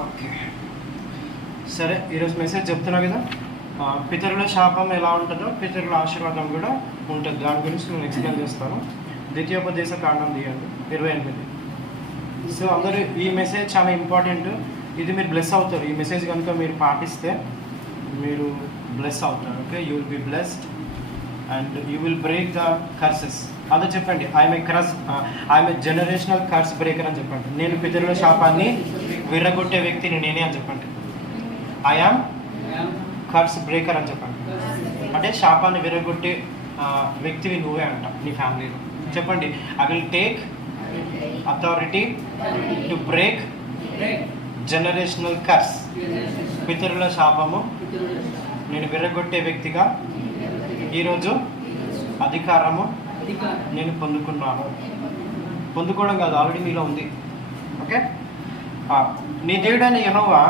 Okay, సరే. ఈరోజు message చెప్తున్నా కదా, పితరుల శాపం ఎలా ఉంటుందో పితరుల ఆశీర్వాదం కూడా ఉంటుంది. దాని గురించి నేను ఎక్స్ప్లెయిన్ చేస్తాను. ద్వితీయోపదేశ కాండం తీయండి 28. సో అందరూ ఈ మెసేజ్ చాలా ఇంపార్టెంట్. ఇది మీరు బ్లెస్ అవుతారు. ఈ మెసేజ్ కనుక మీరు పాటిస్తే మీరు బ్లెస్ అవుతారు. Okay, you will be blessed and you will break the curses. అదే చెప్పండి, I'm a generational curse breaker అని చెప్పండి. నేను పితరుల శాపాన్ని విర్రగొట్టే వ్యక్తిని నేనే అని చెప్పండి. ఐఆమ్ కర్స్ బ్రేకర్ అని చెప్పండి. అంటే శాపాన్ని విరగొట్టే వ్యక్తివి నువ్వే అంట నీ ఫ్యామిలీలో. చెప్పండి, I will take authority to break generational curse. పితరుల శాపము నేను విరగొట్టే వ్యక్తిగా ఈరోజు అధికారము నేను పొందుకున్నాను. పొందుకోవడం కాదు, ఆల్రెడీ మీలో ఉంది. ఓకే, నీ దేవుడైన యెహోవా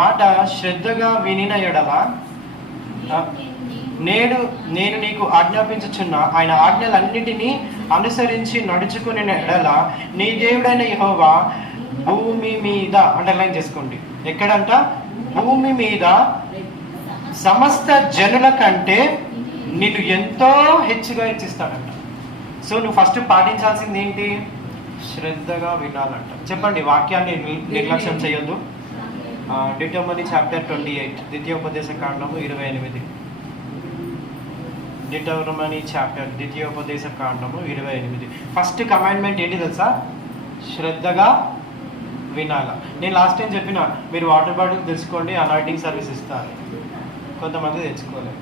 మాట శ్రద్ధగా వినిన ఎడల నేను నీకు ఆజ్ఞాపించుచున్న ఆయన ఆజ్ఞలన్నిటినీ అనుసరించి నడుచుకునే ఎడల నీ దేవుడైన యెహోవా భూమి మీద, అండర్లైన్ చేసుకోండి, ఎక్కడంట, భూమి మీద సమస్త జనుల కంటే నిన్ను ఎంతో హెచ్చుగా హెచ్చిస్తాడంట. సో నువ్వు ఫస్ట్ పాటించాల్సింది ఏంటి? శ్రద్ధగా వినాలంట. చెప్పండి, వాక్యాన్ని నిర్లక్ష్యం చేయొద్దు. డిటోమనీ చాప్టర్ 28, ద్వితీయోపదేశ కాండము 28. డిటోమనీ చాప్టర్ ద్వితీయోపదేశ కాండము 28. ఫస్ట్ కమాండ్మెంట్ ఏంటి తెలుసా? శ్రద్ధగా వినాల. నేను లాస్ట్ టైం చెప్పిన, మీరు వాటర్ బాటిల్ తెచ్చుకోండి, అనాయిటింగ్ సర్వీస్ ఇస్తారు. కొంతమంది తెచ్చుకోలేదు,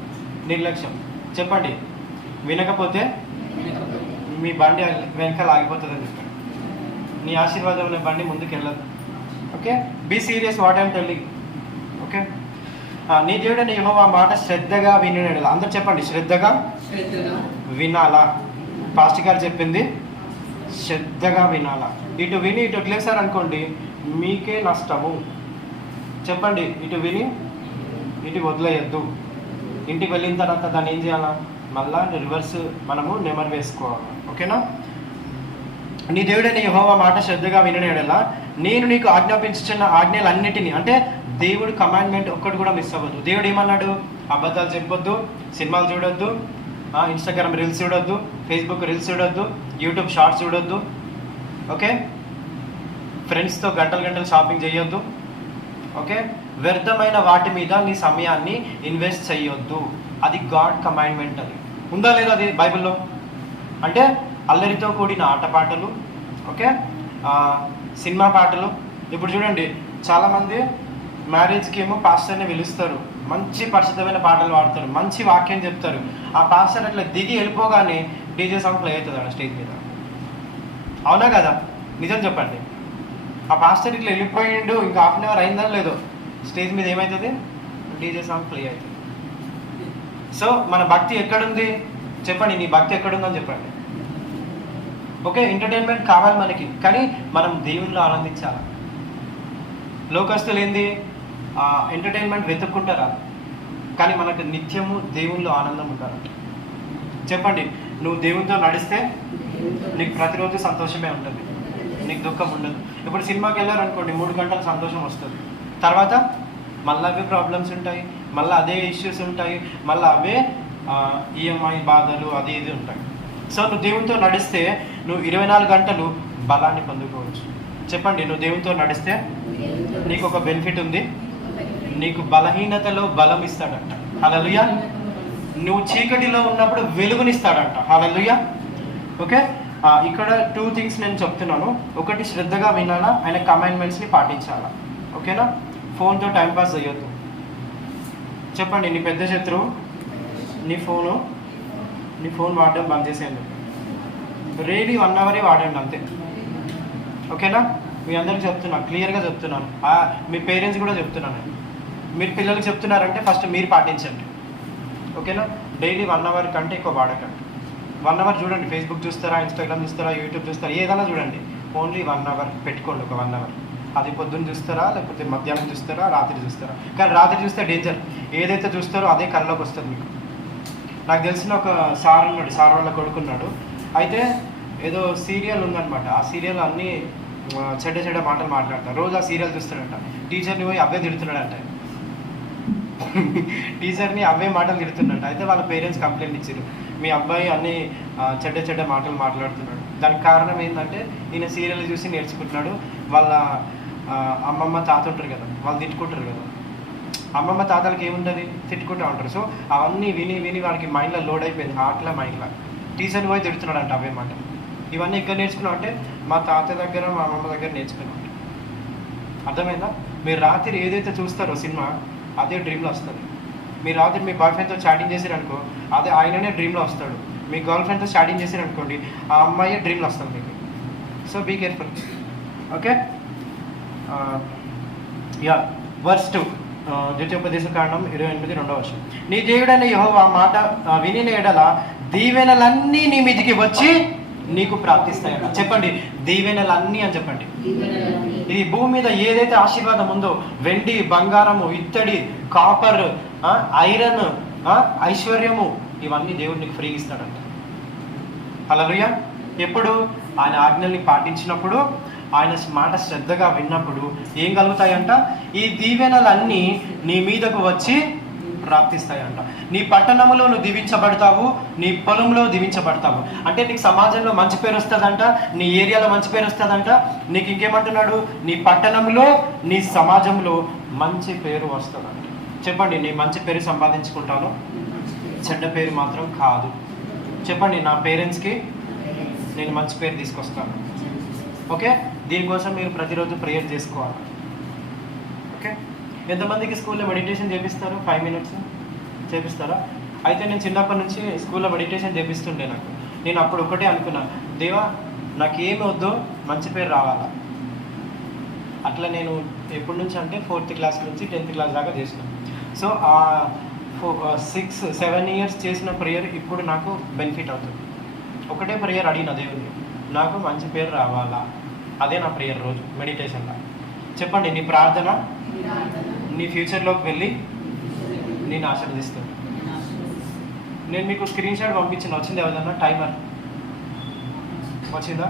నిర్లక్ష్యం. చెప్పండి, వినకపోతే మీ బండి వెనకాల ఆగిపోతుందని చెప్పండి. నీ ఆశీర్వాదం అనే బండి ముందుకు వెళ్ళదు. Okay, be serious what I'm telling. Okay, నీ దేవుడైన యెహోవా మాట శ్రద్ధగా వినడల. అందరూ చెప్పండి, శ్రద్ధగా వినాలా. పాస్టర్ గారు చెప్పింది శ్రద్ధగా వినాలా. ఇటు విని ఇటు వదిలేసారు అనుకోండి, మీకే నష్టము. చెప్పండి, ఇటు విని ఇటు వదిలేయద్దు. ఇంటికి వెళ్ళిన తర్వాత దాన్ని ఏం చేయాలా? మళ్ళా రివర్స్ మనము నెమరు వేసుకోవాలి. ఓకేనా? నీ దేవుడైన యెహోవా మాట శ్రద్ధగా వినని ఎడల నేను నీకు ఆజ్ఞాపించుచున్న ఆజ్ఞలన్నిటినీ, అంటే దేవుడు కమాండ్మెంట్ ఒక్కటి కూడా మిస్ అవ్వద్దు. దేవుడు ఏమన్నాడు? అబద్ధాలు చెప్పొద్దు, సినిమాలు చూడొద్దు, ఇన్స్టాగ్రామ్ రీల్స్ చూడొద్దు, ఫేస్బుక్ రీల్స్ చూడొద్దు, యూట్యూబ్ షార్ట్స్ చూడొద్దు. ఓకే, ఫ్రెండ్స్తో గంటలు షాపింగ్ చేయొద్దు. ఓకే, వ్యర్థమైన వాటి మీద నీ సమయాన్ని ఇన్వెస్ట్ చేయొద్దు. అది గాడ్ కమాండ్మెంట్. అది ఉందా లేదా అది బైబిల్లో? అంటే అల్లరితో కూడిన ఆటపాటలు, ఓకే, సినిమా పాటలు. ఇప్పుడు చూడండి, చాలామంది మ్యారేజ్కి ఏమో పాస్టర్ని పిలుస్తారు, మంచి పరిశుద్ధమైన పాటలు పాడతారు, మంచి వాక్యం చెప్తారు. ఆ పాస్టర్ అట్లా దిగి వెళ్ళిపోగానే డీజే సాంగ్ ప్లే అవుతుంది అక్కడ స్టేజ్ మీద. అవునా కదా? నిజం చెప్పండి. ఆ పాస్టర్ ఇట్లా వెళ్ళిపోయిండు, ఇంకా హాఫ్ అన్ అవర్ అయిందని లేదో, స్టేజ్ మీద ఏమవుతుంది? డీజే సాంగ్ ప్లే అవుతుంది. సో మన భక్తి ఎక్కడుంది? చెప్పండి, నీ భక్తి ఎక్కడుందని చెప్పండి. ఓకే, ఎంటర్టైన్మెంట్ కావాలి మనకి, కానీ మనం దేవుళ్ళు ఆనందించాలి. లోకస్తులు ఏంది? ఎంటర్టైన్మెంట్ వెతుక్కుంటారా, కానీ మనకు నిత్యము దేవుళ్ళు ఆనందం ఉంటారు. చెప్పండి, నువ్వు దేవునితో నడిస్తే నీకు ప్రతిరోజు సంతోషమే ఉంటుంది, నీకు దుఃఖం ఉండదు. ఇప్పుడు సినిమాకి వెళ్ళారనుకోండి, 3 గంటలు సంతోషం వస్తుంది, తర్వాత మళ్ళీ అవే ప్రాబ్లమ్స్ ఉంటాయి, మళ్ళీ అదే ఇష్యూస్ ఉంటాయి, మళ్ళీ అవే ఈఎంఐ బాధలు అది ఇది ఉంటాయి. సో నువ్వు దేవునితో నడిస్తే నువ్వు 24 గంటలు బలాన్ని పొందుకోవచ్చు. చెప్పండి, నువ్వు దేవునితో నడిస్తే నీకు ఒక బెనిఫిట్ ఉంది, నీకు బలహీనతలో బలం ఇస్తాడంట. హల్లెలూయా. నువ్వు చీకటిలో ఉన్నప్పుడు వెలుగునిస్తాడంట. హల్లెలూయా. ఓకే, ఇక్కడ 2 థింగ్స్ నేను చెప్తున్నాను. ఒకటి, శ్రద్ధగా వినాలా, ఆయన కమాండ్మెంట్స్ని పాటించాలా. ఓకేనా? ఫోన్తో టైంపాస్ చేయొద్దు. చెప్పండి, నీ పెద్ద శత్రువు నీ ఫోన్ వాడడం బంద్ చేసేయండి. డైలీ 1 అవర్ వాడండి అంతే. ఓకేనా? మీ అందరికి చెప్తున్నాను, క్లియర్గా చెప్తున్నాను. మీ పేరెంట్స్ కూడా చెప్తున్నాను. మీరు పిల్లలకు చెప్తున్నారంటే ఫస్ట్ మీరు పాటించండి. ఓకేనా? డైలీ 1 అవర్ కంటే ఎక్కువ వాడకండి. 1 అవర్ చూడండి. ఫేస్బుక్ చూస్తారా, ఇన్స్టాగ్రామ్ చూస్తారా, యూట్యూబ్ చూస్తారా, ఏదైనా చూడండి. ఓన్లీ 1 అవర్ పెట్టుకోండి, ఒక 1 అవర్. అది పొద్దున్న చూస్తారా, లేకపోతే మధ్యాహ్నం చూస్తారా, రాత్రి చూస్తారా. కానీ రాత్రి చూస్తే డేంజర్. ఏదైతే చూస్తారో అదే కళ్ళలోకి వస్తుంది మీకు. నాకు తెలిసిన ఒక సార్ ఉన్నాడు, సార్ వాళ్ళ కొడుకున్నాడు. అయితే ఏదో సీరియల్ ఉందన్నమాట. ఆ సీరియల్ అన్నీ చెడ్డ చెడ్డ మాటలు మాట్లాడతారు. రోజు ఆ సీరియల్ చూస్తాడంట, టీచర్ని పోయి అవే తిడుతున్నాడంట. టీచర్ని అవే మాటలు తిడుతున్నాడంట. అయితే వాళ్ళ పేరెంట్స్ కంప్లైంట్ ఇచ్చారు, మీ అబ్బాయి అన్ని చెడ్డ చెడ్డ మాటలు మాట్లాడుతున్నాడు. దానికి కారణం ఏంటంటే ఈయన సీరియల్ చూసి నేర్చుకుంటున్నాడు. వాళ్ళ అమ్మమ్మ తాత ఉంటారు కదా, వాళ్ళు తిట్టుకుంటారు కదా. అమ్మమ్మ తాతలకి ఏముంటుంది, తిట్టుకుంటూ ఉంటారు. సో అవన్నీ విని విని వాడికి మైండ్లో లోడ్ అయిపోయింది, హార్ట్లో మైండ్లో. టీచర్ని పోయి తిడుతున్నాడంట అవే మాట. ఇవన్నీ ఎక్కడ నేర్చుకున్నాం అంటే మా తాత దగ్గర మా అమ్మమ్మ దగ్గర నేర్చుకున్నాం. అర్థమైందా? మీరు రాత్రి ఏదైతే చూస్తారో సినిమా, అదే డ్రీమ్లో వస్తుంది. మీరు రాత్రి మీ బాయ్ ఫ్రెండ్తో చాటింగ్ చేసారనుకో, అదే ఆయననే డ్రీమ్లో వస్తాడు. మీ గర్ల్ ఫ్రెండ్తో చాటింగ్ చేసారనుకోండి, ఆ అమ్మాయి డ్రీమ్లో వస్తుంది మీకు. So be careful. Okay. Ya, verse 2, ద్వితీయోపదేశకాండం 28:2. నీ దేవుడైన యెహోవా మాట వినిన ఎడల దీవెనలన్నీ నీ మీదికి వచ్చి నీకు ప్రాప్తిస్తాయట. చెప్పండి, దీవెనలన్నీ అని చెప్పండి. ఈ భూమి మీద ఏదైతే ఆశీర్వాదం ఉందో, వెండి, బంగారము, ఇత్తడి, కాపర్, ఐరన్, ఐశ్వర్యము, ఇవన్నీ దేవుడు నీకు ఫ్రీగా ఇస్తాడంట. హల్లెలూయా. ఎప్పుడు? ఆయన ఆజ్ఞల్ని పాటించినప్పుడు, ఆయన మాట శ్రద్ధగా విన్నప్పుడు ఏం కలుగుతాయంట? ఈ దీవెనలన్నీ నీ మీదకు వచ్చి ప్రాప్తిస్తాయంట. నీ పట్టణంలో నువ్వు దీవించబడతావు, నీ పొలంలో దీవించబడతావు. అంటే నీకు సమాజంలో మంచి పేరు వస్తుందంట, నీ ఏరియాలో మంచి పేరు వస్తుందంట. నీకు ఇంకేమంటున్నాడు? నీ పట్టణంలో, నీ సమాజంలో మంచి పేరు వస్తుందంట. చెప్పండి, నీ మంచి పేరు సంపాదించుకుంటాను, చెడ్డ పేరు మాత్రం కాదు. చెప్పండి, నా పేరెంట్స్కి నేను మంచి పేరు తీసుకొస్తాను. ఓకే. దీనికోసం మీరు ప్రతిరోజు ప్రేయర్ చేసుకోవాలి. ఓకే. ఎంతమందికి స్కూల్లో మెడిటేషన్ చేపిస్తారు? 5 minutes చేపిస్తారా? అయితే నేను చిన్నప్పటి నుంచి స్కూల్లో మెడిటేషన్ చేపిస్తుండే. నేను అప్పుడు ఒకటే అనుకున్నా, దేవా నాకేమి వద్దు, మంచి పేరు రావాలా. అట్లా నేను ఎప్పటి నుంచి అంటే 4th class నుంచి 10th class దాకా చేసిన. సో ఆ 6-7 years చేసిన ప్రేయర్ ఇప్పుడు నాకు బెనిఫిట్ అవుతుంది. ఒకటే ప్రేయర్ అడిగిన దేవుని, నాకు మంచి పేరు రావాలా. అదే నా ప్రేయర్ రోజు మెడిటేషన్లో. చెప్పండి, నీ ప్రార్థన నీ ఫ్యూచర్లోకి వెళ్ళి నేను ఆశీర్వదిస్తాను. నేను మీకు స్క్రీన్ షాట్ పంపించిన, వచ్చింది ఎవరిదన్నా? టైమర్ వచ్చిందా?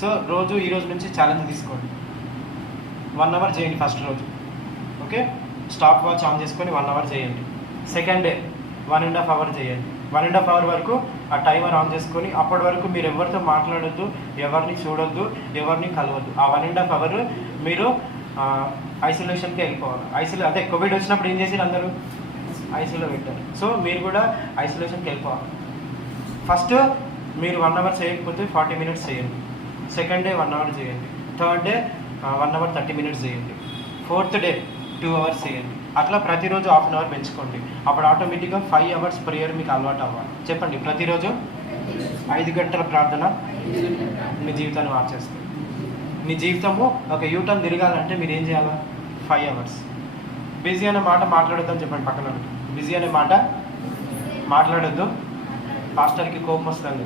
సో రోజు ఈ రోజు నుంచి ఛాలెంజ్ తీసుకోండి. 1 hour చేయండి ఫస్ట్ రోజు. ఓకే. స్టాప్ వాచ్ ఆన్ చేసుకొని 1 hour చేయండి. సెకండ్ డే 1.5 hour చేయండి. 1.5 hour వరకు ఆ టైమర్ ఆన్ చేసుకొని, అప్పటి వరకు మీరు ఎవరితో మాట్లాడొద్దు, ఎవరిని చూడొద్దు, ఎవరిని కలవద్దు. ఆ 1.5 hour మీరు ఐసోలేషన్కి వెళ్ళిపోవాలి. అదే కోవిడ్ వచ్చినప్పుడు ఏం చేసి అందరూ ఐసోలో పెట్టారు. సో మీరు కూడా ఐసోలేషన్కి వెళ్ళిపోవాలి. ఫస్ట్ మీరు 1 hour చేయకపోతే 40 minutes చేయండి. సెకండ్ డే 1 hour చేయండి. థర్డ్ డే 1 hour 30 minutes చేయండి. ఫోర్త్ డే 2 hours చేయండి. అట్లా ప్రతిరోజు 1/2 hour పెంచుకోండి. అప్పుడు ఆటోమేటిక్గా 5 hours ప్రేయర్ మీకు అలవాటు అవ్వాలి. చెప్పండి, ప్రతిరోజు 5 గంటల ప్రార్థన మీ జీవితాన్ని మార్చేస్తుంది. మీ జీవితము ఒక యూటర్న్ తిరగాలంటే మీరు ఏం చేయాలా? 5 hours. బిజీ అనే మాట మాట్లాడొద్దని చెప్పండి పక్కన. బిజీ అనే మాట మాట్లాడొద్దు, పాస్టర్కి కోపం వస్తుంది.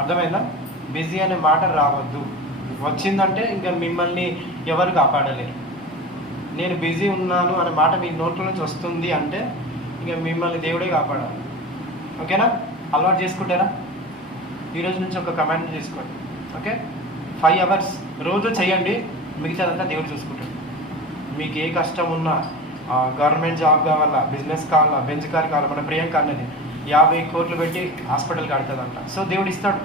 అర్థమైందా? బిజీ అనే మాట రావద్దు. వచ్చిందంటే ఇంకా మిమ్మల్ని ఎవరు కాపాడలేరు. నేను బిజీ ఉన్నాను అనే మాట మీ నోట్ల నుంచి వస్తుంది అంటే ఇంకా మిమ్మల్ని దేవుడే కాపాడాలి. ఓకేనా? అలవాటు చేసుకుంటారా? ఈరోజు నుంచి ఒక కమాండ్ చేసుకోండి. ఓకే. 5 hours రోజు చేయండి. మిగతాదంతా దేవుడు చూసుకుంటాడు. మీకు ఏ కష్టం ఉన్నా, గవర్నమెంట్ జాబ్ కావాలా, బిజినెస్ కావాలా, బెంచ్ కార్ కావాలా, మన ప్రియాంక అన్నది 50 కోట్లు పెట్టి హాస్పిటల్కి కడుతుందంట. సో దేవుడు ఇస్తాడు.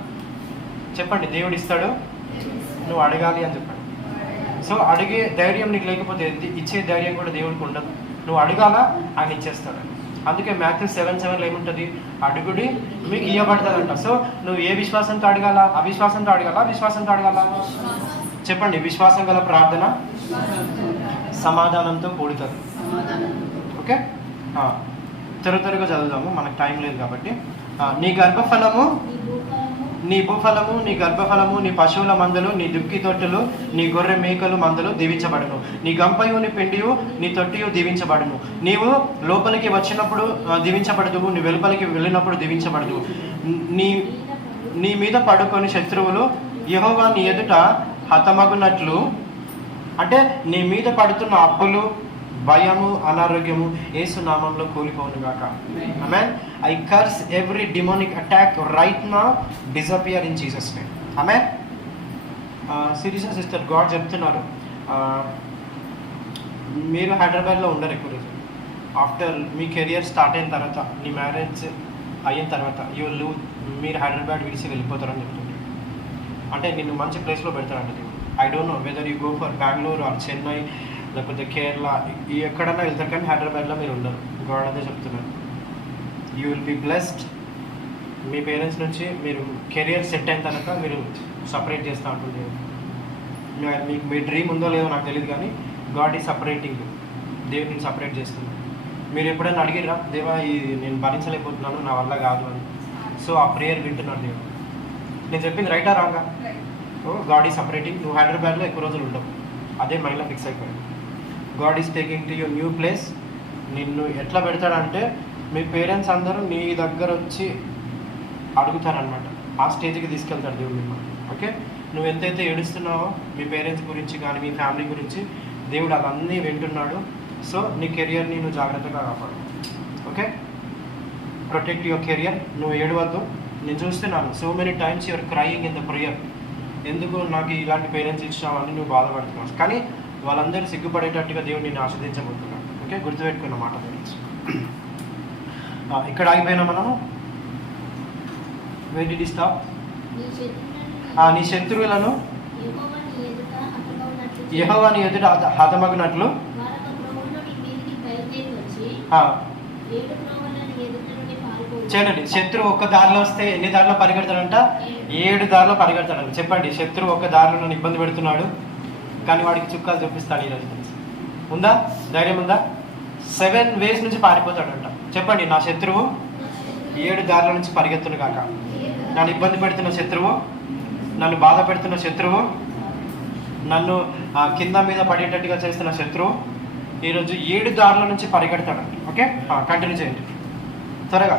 చెప్పండి, దేవుడు ఇస్తాడు. నువ్వు అడగాలి అని చెప్పండి. సో అడిగే ధైర్యం నీకు లేకపోతే ఇచ్చే ధైర్యం కూడా దేవుడికి ఉండదు. నువ్వు అడగాలా, ఆయన ఇచ్చేస్తాడు. అందుకే Matthew 7:7 ఏముంటుంది? అడుగుడి మీకు ఇవ్వబడుతుందంట. సో నువ్వు ఏ విశ్వాసంతో అడగాలా? అవిశ్వాసంతో అడగాలా, విశ్వాసంతో అడగాలా? చెప్పండి, విశ్వాసం గల ప్రార్థన సమాధానంతో కూడుతుంది. ఓకే. త్వరగా చదువుదాము, మనకు టైం లేదు కాబట్టి. నీ గర్భఫలము, నీ భూఫలము, నీ గర్భఫలము, నీ పశువుల మందలు, నీ దుక్కి తొట్టులు, నీ గొర్రె మేకలు మందలు దీవించబడును. నీ గంపయు, నీ పిండియు, నీ తొట్టియు దీవించబడును. నీవు లోపలికి వచ్చినప్పుడు దీవించబడదువు, నీ వెలుపలికి వెళ్ళినప్పుడు దీవించబడదు. నీ మీద పడుకొని శత్రువులు యెహోవా నీ ఎదుట హతమగునట్లు, అంటే నీ మీద పడుతున్న అప్పులు, భయము, అనారోగ్యము యేసు నామంలో కూలిపోను గాక. ఆమేన్. I curse every demonic attack right now, disappear in Jesus name. Amen. Series sister God చెప్తున్నారు, మీరు హైదరాబాద్లో ఉండరు ఎక్కువ రోజు. ఆఫ్టర్ మీ కెరియర్ స్టార్ట్ అయిన తర్వాత, మీ మ్యారేజ్ అయిన తర్వాత మీరు హైదరాబాద్ విడిచి వెళ్ళిపోతారని చెప్తున్నారు. అంటే నిన్ను మంచి ప్లేస్లో పెడతారంట దేవుడు. I don't know whether you go for Bengaluru or Chennai లేకపోతే కేరళ, ఎక్కడన్నా వెళ్తారు కానీ హైదరాబాద్లో మీరు ఉండరు. గాడ్ అదే చెప్తున్నారు, యూ విల్ బీ బ్లెస్డ్. మీ పేరెంట్స్ నుంచి మీరు కెరియర్ సెట్ అయిన తర్వాత మీరు సపరేట్ చేస్తూ ఉంటుంది. మీకు మీ డ్రీమ్ ఉందో లేదో నాకు తెలియదు కానీ గాడ్ ఈ సపరేటింగ్, దేవుడు నేను సపరేట్ చేస్తున్నాను. మీరు ఎప్పుడైనా అడిగిరా, దేవా ఇది నేను భరించలేకపోతున్నాను, నా వల్ల కాదు అని. సో ఆ ప్రేయర్ వింటున్నాడు దేవుడు. నేను చెప్పింది రైటా రాంగా? గాడ్ ఈ సపరేటింగ్. నువ్వు హైదరాబాద్లో ఎక్కువ రోజులు ఉండవు, అదే మైండ్లో ఫిక్స్ అయిపోయింది. God is taking to your new place. నిన్ను ఎట్లా పెడతాడంటే మీ పేరెంట్స్ అందరూ నీ దగ్గర వచ్చి అడుగుతారనమాట. ఆ స్టేజ్కి తీసుకెళ్తాడు దేవుడు మిమ్మల్ని. ఓకే, నువ్వు ఎంతైతే ఏడుస్తున్నావో మీ పేరెంట్స్ గురించి కానీ మీ ఫ్యామిలీ గురించి, దేవుడు అవన్నీ వింటున్నాడు. సో నీ కెరియర్ని నువ్వు జాగ్రత్తగా కాపాడు. Okay, protect your career. నువ్వు ఏడవద్దు. నేను చూస్తున్నాను so many times your crying in the prayer. ఎందుకు నాకు ఇలాంటి పేరెంట్స్ ఇచ్చినావని నువ్వు బాధపడుతున్నావు, కానీ వాళ్ళందరూ సిగ్గుపడేటట్టుగా దేవుడు నిన్ను ఆస్వాదించబోతున్నాడు. ఓకే, గుర్తుపెట్టుకున్న మాట గురించి. ఇక్కడ ఆగిపోయినా మనము. Where did we stop? నీ శత్రువులను యెహోవా నీ ఎదుట హతమగునట్లు చూడండి. శత్రువు ఒక్క దారిలో వస్తే ఎన్ని దారిలో పరిగెడతాడంట? 7 దారిలో పరిగెడతాడంట. చెప్పండి, శత్రువు ఒక్క దారిలో నన్ను ఇబ్బంది పెడుతున్నాడు కానీ వాడికి చుక్కాలు చూపిస్తాడు. ఈరోజు ఉందా? ధైర్యం ఉందా? 7 ways నుంచి పారిపోతాడంట. చెప్పండి, నా శత్రువు 7 దారుల నుంచి పరిగెత్తును కాక. నన్ను ఇబ్బంది పెడుతున్న శత్రువు, నన్ను బాధ పెడుతున్న శత్రువు, నన్ను కింద మీద పడేటట్టుగా చేస్తున్న శత్రువు ఈరోజు 7 దారుల నుంచి పరిగెడతాడంట. ఓకే, కంటిన్యూ చేయండి త్వరగా.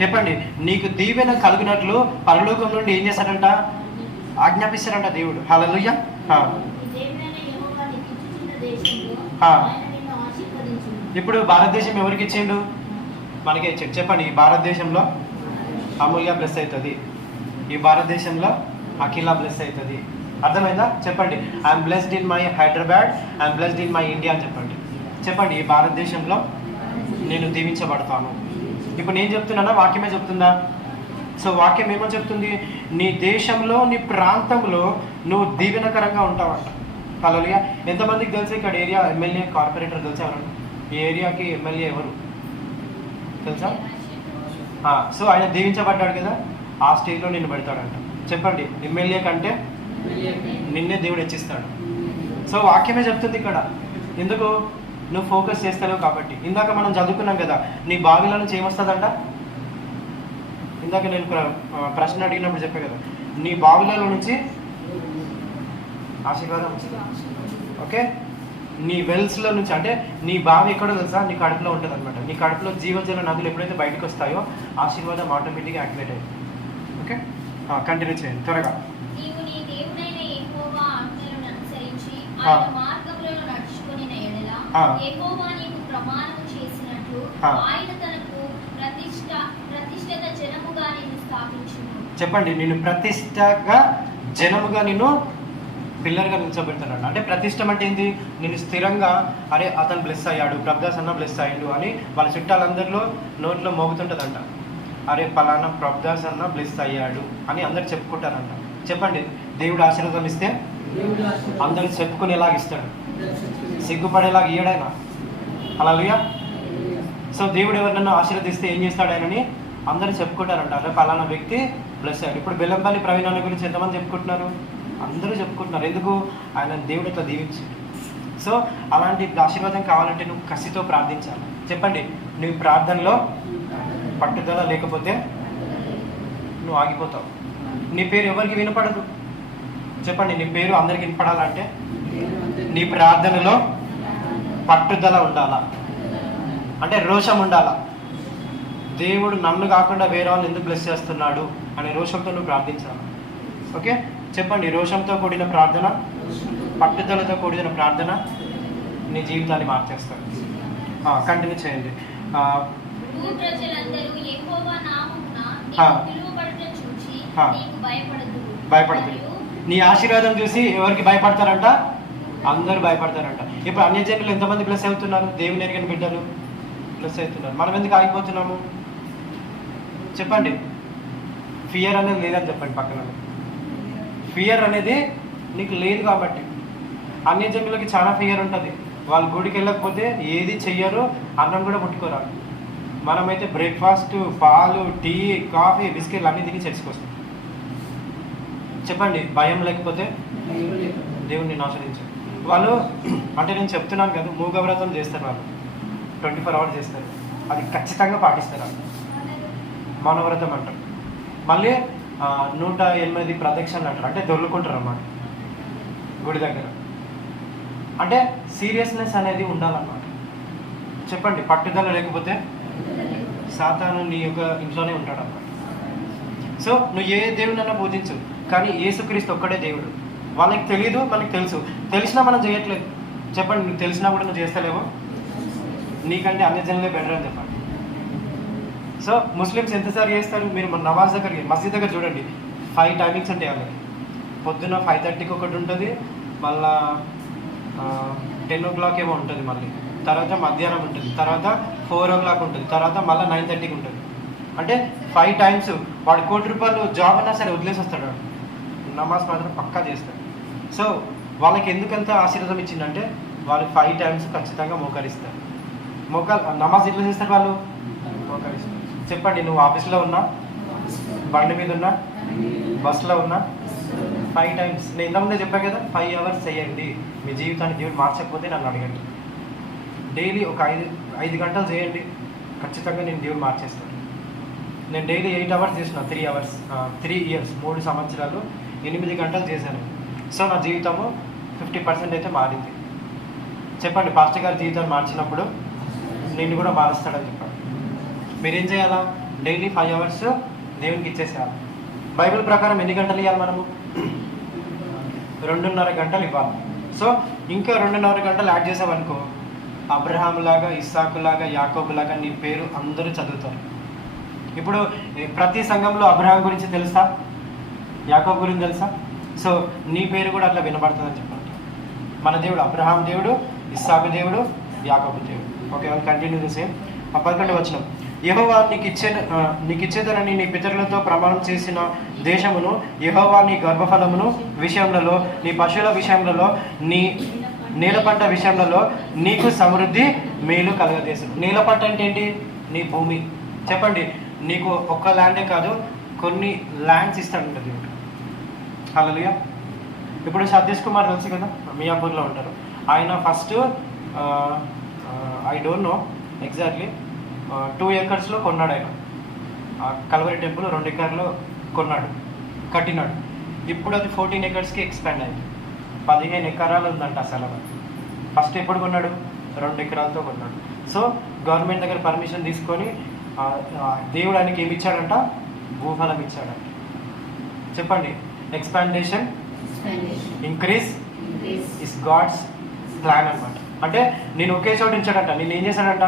చెప్పండి, నీకు దీవెన కలుగునట్లు పరలోకం నుండి ఏం చేస్తాడంట? ఆజ్ఞాపిస్తాడంట దేవుడు. హల్లెలూయా. ఇప్పుడు భారతదేశం ఎవరికి ఇచ్చిండు? మనకే ఇచ్చాడు. చెప్పండి, ఈ భారతదేశంలో అమూల్య బ్లెస్ అవుతుంది, ఈ భారతదేశంలో అఖిల బ్లెస్ అవుతుంది. అర్థమైందా? చెప్పండి, I'm blessed in my Hyderabad, I'm blessed in my India అని చెప్పండి. చెప్పండి, ఈ భారతదేశంలో నేను దీవించబడతాను. ఇప్పుడు నేను చెప్తున్నానా? వాక్యమే చెప్తుందా? సో వాక్యం ఏమో చెప్తుంది? నీ దేశంలో, నీ ప్రాంతంలో నువ్వు దీవెనకరంగా ఉంటావంట. హల్లెలూయా. ఎంతమందికి తెలుసు ఇక్కడ ఏరియా ఎమ్మెల్యే, కార్పొరేటర్ తెలుసా? ఎవరు ఈ ఏరియాకి ఎమ్మెల్యే ఎవరు తెలుసా? సో ఆయన దీవించబడ్డాడు కదా, ఆ స్టేజ్లో నిన్ను పెడతాడంట. చెప్పండి, ఎమ్మెల్యే కంటే నిన్నే దేవుడు హెచ్చిస్తాడు. సో వాక్యమే చెప్తుంది ఇక్కడ. ఎందుకు? నువ్వు ఫోకస్ చేస్తావు కాబట్టి. ఇందాక మనం చదువుకున్నాం కదా, నీ బావిల నుంచి ఏమొస్తుందంట? ఇందాక నేను ప్రశ్న అడిగినప్పుడు చెప్పా కదా, నీ బావిలలో నుంచి ఆశీర్వాదం వస్తుంది. ఓకే, నీ వెల్స్లో నుంచి, అంటే నీ బావి ఎక్కడో తెలుసా? నీ కడుపులో ఉంటుంది అనమాట. నీ కడుపులో జీవజల నదులు ఎప్పుడైతే బయటకు వస్తాయో ఆశీర్వాదం ఆటోమేటిక్గా యాక్టివేట్ అయ్యింది. ఓకే, కంటిన్యూ చేయండి త్వరగా. చెప్పండి, నేను ప్రతిష్టగా జనముగా నిన్ను పిల్లర్గా నిల్చోబెడతాడు. అంటే ప్రతిష్ట అంటే ఏంటి? నేను స్థిరంగా, అరే అతను బ్లెస్ అయ్యాడు, ప్రభదాస్ అన్న బ్లెస్ అయ్యాడు అని వాళ్ళ చుట్టాలందరిలో నోట్లో మోగుతుంటుందంట. అరే పలానా ప్రభదాస్ అన్న బ్లెస్ అయ్యాడు అని అందరు చెప్పుకుంటారంట. చెప్పండి, దేవుడు ఆశీర్వాదం ఇస్తే అందరికి చెప్పుకునేలాగా ఇస్తాడు, సిగ్గుపడేలాగా ఇయ్యడైనా. హల్లెలూయా. సో దేవుడు ఎవరినైనా ఆశీర్వదిస్తే ఏం చేస్తాడు? ఆయనని అందరూ చెప్పుకుంటారంట, అరే పలానా వ్యక్తి బ్లెస్ అయ్యాడు. ఇప్పుడు బెల్లంపల్లి ప్రవీణ్ అన్న గురించి ఎంతమంది చెప్పుకుంటున్నారు? అందరూ చెప్పుకుంటున్నారు. ఎందుకు? ఆయన దేవుడు అట్లా దీవించాడు. సో అలాంటి ఆశీర్వాదం కావాలంటే నువ్వు కసితో ప్రార్థించాలి. చెప్పండి, నువ్వు ప్రార్థనలో పట్టుదల లేకపోతే నువ్వు ఆగిపోతావు. నీ పేరు ఎవరికి వినపడదు. చెప్పండి, నీ పేరు అందరికి వినపడాలంటే నీ ప్రార్థనలో పట్టుదల ఉండాలా, అంటే రోషం ఉండాలా. దేవుడు నన్ను కాకుండా వేరే వాళ్ళు ఎందుకు బ్లెస్ చేస్తున్నాడు అనే రోషంతో నువ్వు ప్రార్థించాలి. ఓకే, చెప్పండి, రోషంతో కూడిన ప్రార్థన, పట్టుదలతో కూడిన ప్రార్థన నీ జీవితాన్ని మార్చేస్తాడు. కంటిన్యూ చేయండి. భయపడతారు. నీ ఆశీర్వాదం చూసి ఎవరికి భయపడతారంట? అందరూ భయపడతారంట. ఇప్పుడు అన్యజనులు ఎంతమంది బ్లెస్ అవుతున్నారు? దేవుని ఎరిగిన బిడ్డలు బ్లెస్ అవుతున్నారు. మనం ఎందుకు ఆగిపోతున్నాము చెప్పండి? ఫియర్ అనేది లేదని చెప్పండి పక్కన. ఫియర్ అనేది నీకు లేదు కాబట్టి. అన్యజనులకి చాలా ఫియర్ ఉంటుంది. వాళ్ళు గుడికి వెళ్ళకపోతే ఏది చెయ్యరు, అన్నం కూడా ముట్టుకోరారు. మనమైతే బ్రేక్ఫాస్ట్, పాలు, టీ, కాఫీ, బిస్కెట్లు అన్నీ తిని చర్చకొస్తాం. చెప్పండి, భయం లేకపోతే దేవుణ్ణి ఆశ్రయించారు. వాళ్ళు అంటే నేను చెప్తున్నాను కదా, మూగవ్రతం చేస్తారు వాళ్ళు, 24 hours చేస్తారు. అది ఖచ్చితంగా పాటిస్తారు. వాళ్ళు మౌనవ్రతం అంటారు. మళ్ళీ 108 ప్రదక్షిణలు అంటారు. అంటే దొర్లుకుంటారు అన్నమాట గుడి దగ్గర. అంటే సీరియస్నెస్ అనేది ఉండాలన్నమాట. చెప్పండి, పట్టుదల లేకపోతే సాతాను నీ యొక్క ఇంట్లోనే ఉంటాడు అన్నమాట. సో నువ్వు ఏ దేవునన్నా పూజించు, కానీ యేసుక్రీస్తు ఒక్కడే దేవుడు. వాళ్ళకి తెలియదు, మనకి తెలుసు. తెలిసినా మనం చేయట్లేదు. చెప్పండి, నువ్వు తెలిసినా కూడా నువ్వు చేస్తలేవు. నీకంటే అన్యజనులే బెటర్ అని చెప్పండి. సో ముస్లిమ్స్ ఎంతసారి చేస్తారు? మీరు మన నమాజ్ దగ్గరికి, మస్జిద్ దగ్గర చూడండి, 5 టైమింగ్స్ ఉంటాయి వాళ్ళకి. పొద్దున్న 5:30కి ఒకటి ఉంటుంది, మళ్ళా 10 o'clock ఏమో ఉంటుంది, మళ్ళీ తర్వాత మధ్యాహ్నం ఉంటుంది, తర్వాత 4 o'clock ఉంటుంది, తర్వాత మళ్ళీ 9:30కి ఉంటుంది. అంటే 5 times. వాడు ₹1 కోటి జాబ్ అయినా సరే వదిలేసి వస్తాడు. నమాజ్ మాత్రం పక్కా చేస్తాడు. సో వాళ్ళకి ఎందుకంత ఆశీర్వాదం ఇచ్చిందంటే వాళ్ళు 5 times ఖచ్చితంగా మోకరిస్తారు. నమాజ్ ఎట్లా చేస్తారు? వాళ్ళు మోకరిస్తారు. చెప్పండి, నువ్వు ఆఫీస్లో ఉన్నా, బండి మీద ఉన్నా, బస్సులో ఉన్నా, 5 times. నేను ఇంతకుముందే చెప్పాను కదా, 5 hours చేయండి. మీ జీవితాన్ని దేవుడు మార్చకపోతే నన్ను అడగండి. డైలీ ఒక 5 గంటలు చేయండి, ఖచ్చితంగా నేను దేవుడు మార్చేస్తాను. నేను డైలీ 8 hours చేసిన, 3 hours, 3 years, 3 సంవత్సరాలు 8 గంటలు చేశాను. సో నా జీవితము 50% అయితే మారింది. చెప్పండి, పాస్టర్ గారి జీవితాన్ని మార్చినప్పుడు నిన్ను కూడా మారుస్తాడని చెప్పండి. మీరేం చేయాలా? డైలీ 5 hours దేవునికి ఇచ్చేసేయాలి. బైబిల్ ప్రకారం ఎన్ని గంటలు ఇవ్వాలి మనము? 2.5 గంటలు ఇవ్వాలి. సో ఇంకా 2.5 గంటలు యాడ్ చేసామనుకో, అబ్రహాం లాగా, ఇస్సాకు లాగా, యాకోబు లాగా నీ పేరు అందరూ చదువుతారు. ఇప్పుడు ప్రతి సంఘంలో అబ్రహాం గురించి తెలుసా? యాకోబు గురించి తెలుసా? సో నీ పేరు కూడా అట్లా వినబడుతుందని చెప్పండి. మన దేవుడు అబ్రహాం దేవుడు, ఇస్సాకు దేవుడు, యాకోబు దేవుడు. ఓకే, వాళ్ళు కంటిన్యూ చేసే 11వ వచనం. యెహోవా నీకు ఇచ్చేదనని నీ పితరులతో ప్రమాణం చేసిన దేశమును, యెహోవా నీ గర్భఫలమును విషయములలో, నీ పశువుల విషయములలో, నీ నీల పంట విషయములలో నీకు సమృద్ధి మేలు కలగజేసు. నీల పంట అంటే ఏంటి? నీ భూమి. చెప్పండి, నీకు ఒక్క ల్యాండే కాదు, కొన్ని ల్యాండ్స్ ఇస్తాడు దేవుడు. హల్లెలూయా. ఇప్పుడు సతీష్ కుమార్ తెలుసు కదా, మియాపూర్లో ఉంటారు. ఆయన first I don't know exactly 2 acres కొన్నాడు. ఆయన కల్వరి టెంపుల్ 2 acres కొన్నాడు, కట్టినాడు. ఇప్పుడు అది 14 acresకి ఎక్స్పాండ్ అయింది. 15 ఎకరాలు ఉందంట అసలు. ఫస్ట్ ఎప్పుడు కొన్నాడు? 2 ఎకరాలతో కొన్నాడు. సో గవర్నమెంట్ దగ్గర పర్మిషన్ తీసుకొని దేవుడు ఆయనకి ఏమి ఇచ్చాడంట? భూఫలం ఇచ్చాడంట. చెప్పండి, ఎక్స్పాండేషన్, ఇంక్రీజ్ ఇస్ గాడ్స్ ప్లాన్ అనమాట. అంటే నేను ఒకే చోట ఉంచాడంట, నేను ఏం చేశాడంట?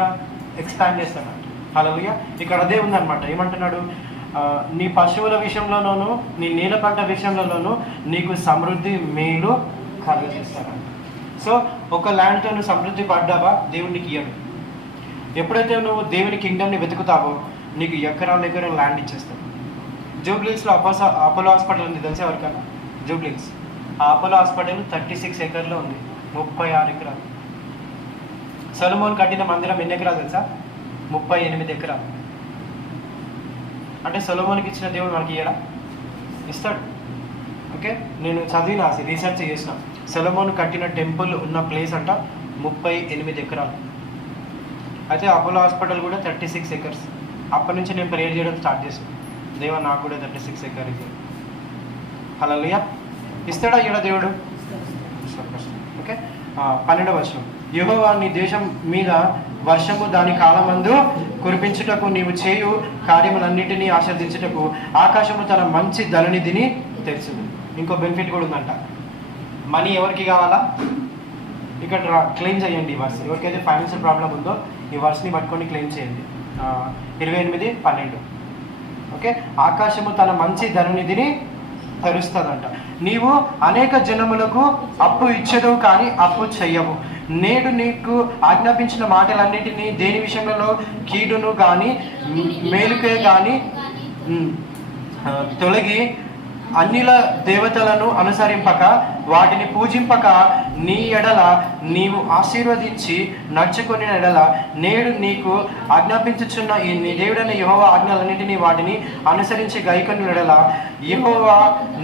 ఎక్స్పాండ్ చేస్తాడంట. హల్లెలూయా. ఇక్కడ అదే ఉందన్నమాట. ఏమంటున్నాడు? నీ పశువుల విషయంలోనూ, నీ నీల పంట విషయంలోనూ నీకు సమృద్ధి మేలు కలుగజేస్తాడంట. సో ఒక ల్యాండ్తో నువ్వు సమృద్ధి పడ్డావా, దేవునికి ఇయ్యడు. ఎప్పుడైతే నువ్వు దేవుని కింగ్డమ్ని వెతుకుతావో నీకు ఎకరాల ల్యాండ్ ఇచ్చేస్తాడు. జూబ్లీస్లో అపోలో హాస్పిటల్ ఉంది, తెలిసే ఎవరికన్నా? జూబ్లీస్ ఆ అపోలో హాస్పిటల్ 36 acres ఉంది, 36 ఎకరాలు. సొలొమోన్ కట్టిన మందిరం ఎన్ని ఎకరాలు తెలుసా? 38 ఎకరాలు. అంటే సొలొమోన్కి ఇచ్చిన దేవుడు మనకి ఇయ్యడా? ఇస్తాడు. ఓకే, నేను చదివిన రీసెర్చ్ చేసిన. సొలొమోన్ కట్టిన టెంపుల్ ఉన్న ప్లేస్ అంట 38 ఎకరాలు. అయితే అపోలో హాస్పిటల్ కూడా 36 acres. అప్పటి నుంచి నేను ప్రేయర్ చేయడం స్టార్ట్ చేశాను, దేవా నాకు కూడా 36 acres. హల్లెలూయా. ఇస్తాడా ఇయ్యడా దేవుడు? ఓకే, 12వ వచనం. యెహోవా నీ దేశం మీద వర్షము దాని కాలమందు కురిపించుటకు, నీవు చేయు కార్యములన్నిటినీ ఆశీర్వదించుటకు ఆకాశము తన మంచి ధననిధిని తెలుసును. ఇంకో బెనిఫిట్ కూడా ఉందంట. మనీ ఎవరికి కావాలా? ఇక్కడ క్లెయిమ్ చేయండి ఈ వర్స్. ఎవరికైతే ఫైనాన్షియల్ ప్రాబ్లం ఉందో ఈ వర్స్ని పట్టుకొని క్లెయిమ్ చేయండి. 28:12. ఓకే, ఆకాశము తన మంచి ధననిధిని తెరుస్తుందంట. నీవు అనేక జనములకు అప్పు ఇచ్చేదవు కానీ అప్పు చెయ్యవు. నేడు నీకు ఆజ్ఞాపించిన మాటలన్నిటినీ దేని విషయంలో కీడును కానీ మేలుకే కానీ తొలగి అన్యుల దేవతలను అనుసరింపక వాటిని పూజింపక నీ ఎడల నీవు ఆశీర్వదించి నడుచుకుని ఎడల నేడు నీకు ఆజ్ఞాపించుచున్న ఈ నీ దేవుడైన యెహోవా ఆజ్ఞలన్నింటినీ వాటిని అనుసరించి గైకొని ఎడల యెహోవా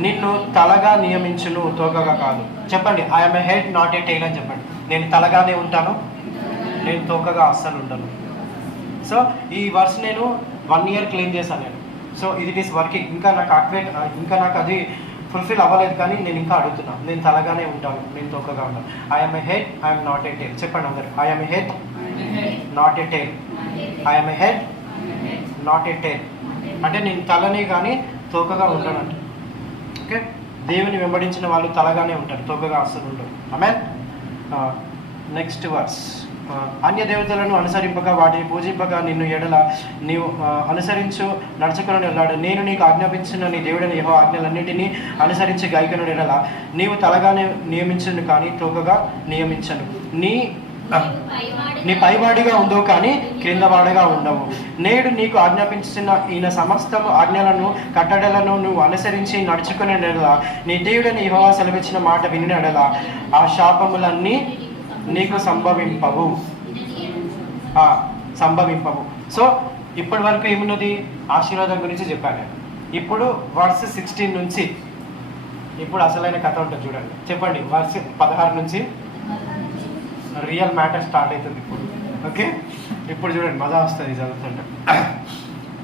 నిన్ను తలగా నియమించును, తోకగా కాదు. చెప్పండి, I'm a head not a tail అని చెప్పండి. నేను తలగానే ఉంటాను, నేను తోకగా అస్సలు ఉండను. సో ఈ వర్స్ నేను 1 year క్లెయిమ్ చేశాను నేను. So it is working. ఇంకా నాకు అది ఫుల్ఫిల్ అవ్వలేదు, కానీ నేను ఇంకా అడుగుతున్నాను. నేను తలగానే ఉంటాను, నేను తోకగా ఉంటాను. I'm a head, I'm not a tail. చెప్పండి అందరు, I'm a head not a tail. I'm a head not a tail అంటే నేను తలని కానీ తోకగా ఉంటానంట. ఓకే, దేవుని వెంబడించిన వాళ్ళు తలగానే ఉంటారు, తోకగా అస్సలు ఉంటారు. ఆమేన్. నెక్స్ట్ వర్స్, అన్య దేవతలను అనుసరింపక వాటిని పూజింపక నిన్ను ఎడల నీవు అనుసరించు నడుచుకుని వెళ్ళాడు. నేను నీకు ఆజ్ఞాపించిన నీ దేవుడైన యెహోవా ఆజ్ఞలన్నింటినీ అనుసరించి గాయకుని ఎడల నీవు తలగానే నియమించను కానీ తోకగా నియమించను. నీ పైవాడిగా ఉండవు కానీ క్రిందవాడగా ఉండవు. నేడు నీకు ఆజ్ఞాపించిన ఈయన సమస్తము ఆజ్ఞలను కట్టడలను నువ్వు అనుసరించి నడుచుకునే ఎడల నీ దేవుడైన యెహోవా సెలవిచ్చిన మాట విని ఎడల ఆ శాపములన్నీ నీకు సంభవింపవు. సో ఇప్పటి వరకు ఏమున్నది? ఆశీర్వాదం గురించి చెప్పాను. ఇప్పుడు వర్స్ 16 నుంచి ఇప్పుడు అసలైన కథ ఉంటుంది చూడండి. చెప్పండి, వర్స్ 16 నుంచి రియల్ మ్యాటర్ స్టార్ట్ అవుతుంది ఇప్పుడు. ఓకే, ఇప్పుడు చూడండి, మజా వస్తుంది చదువుతుంటే.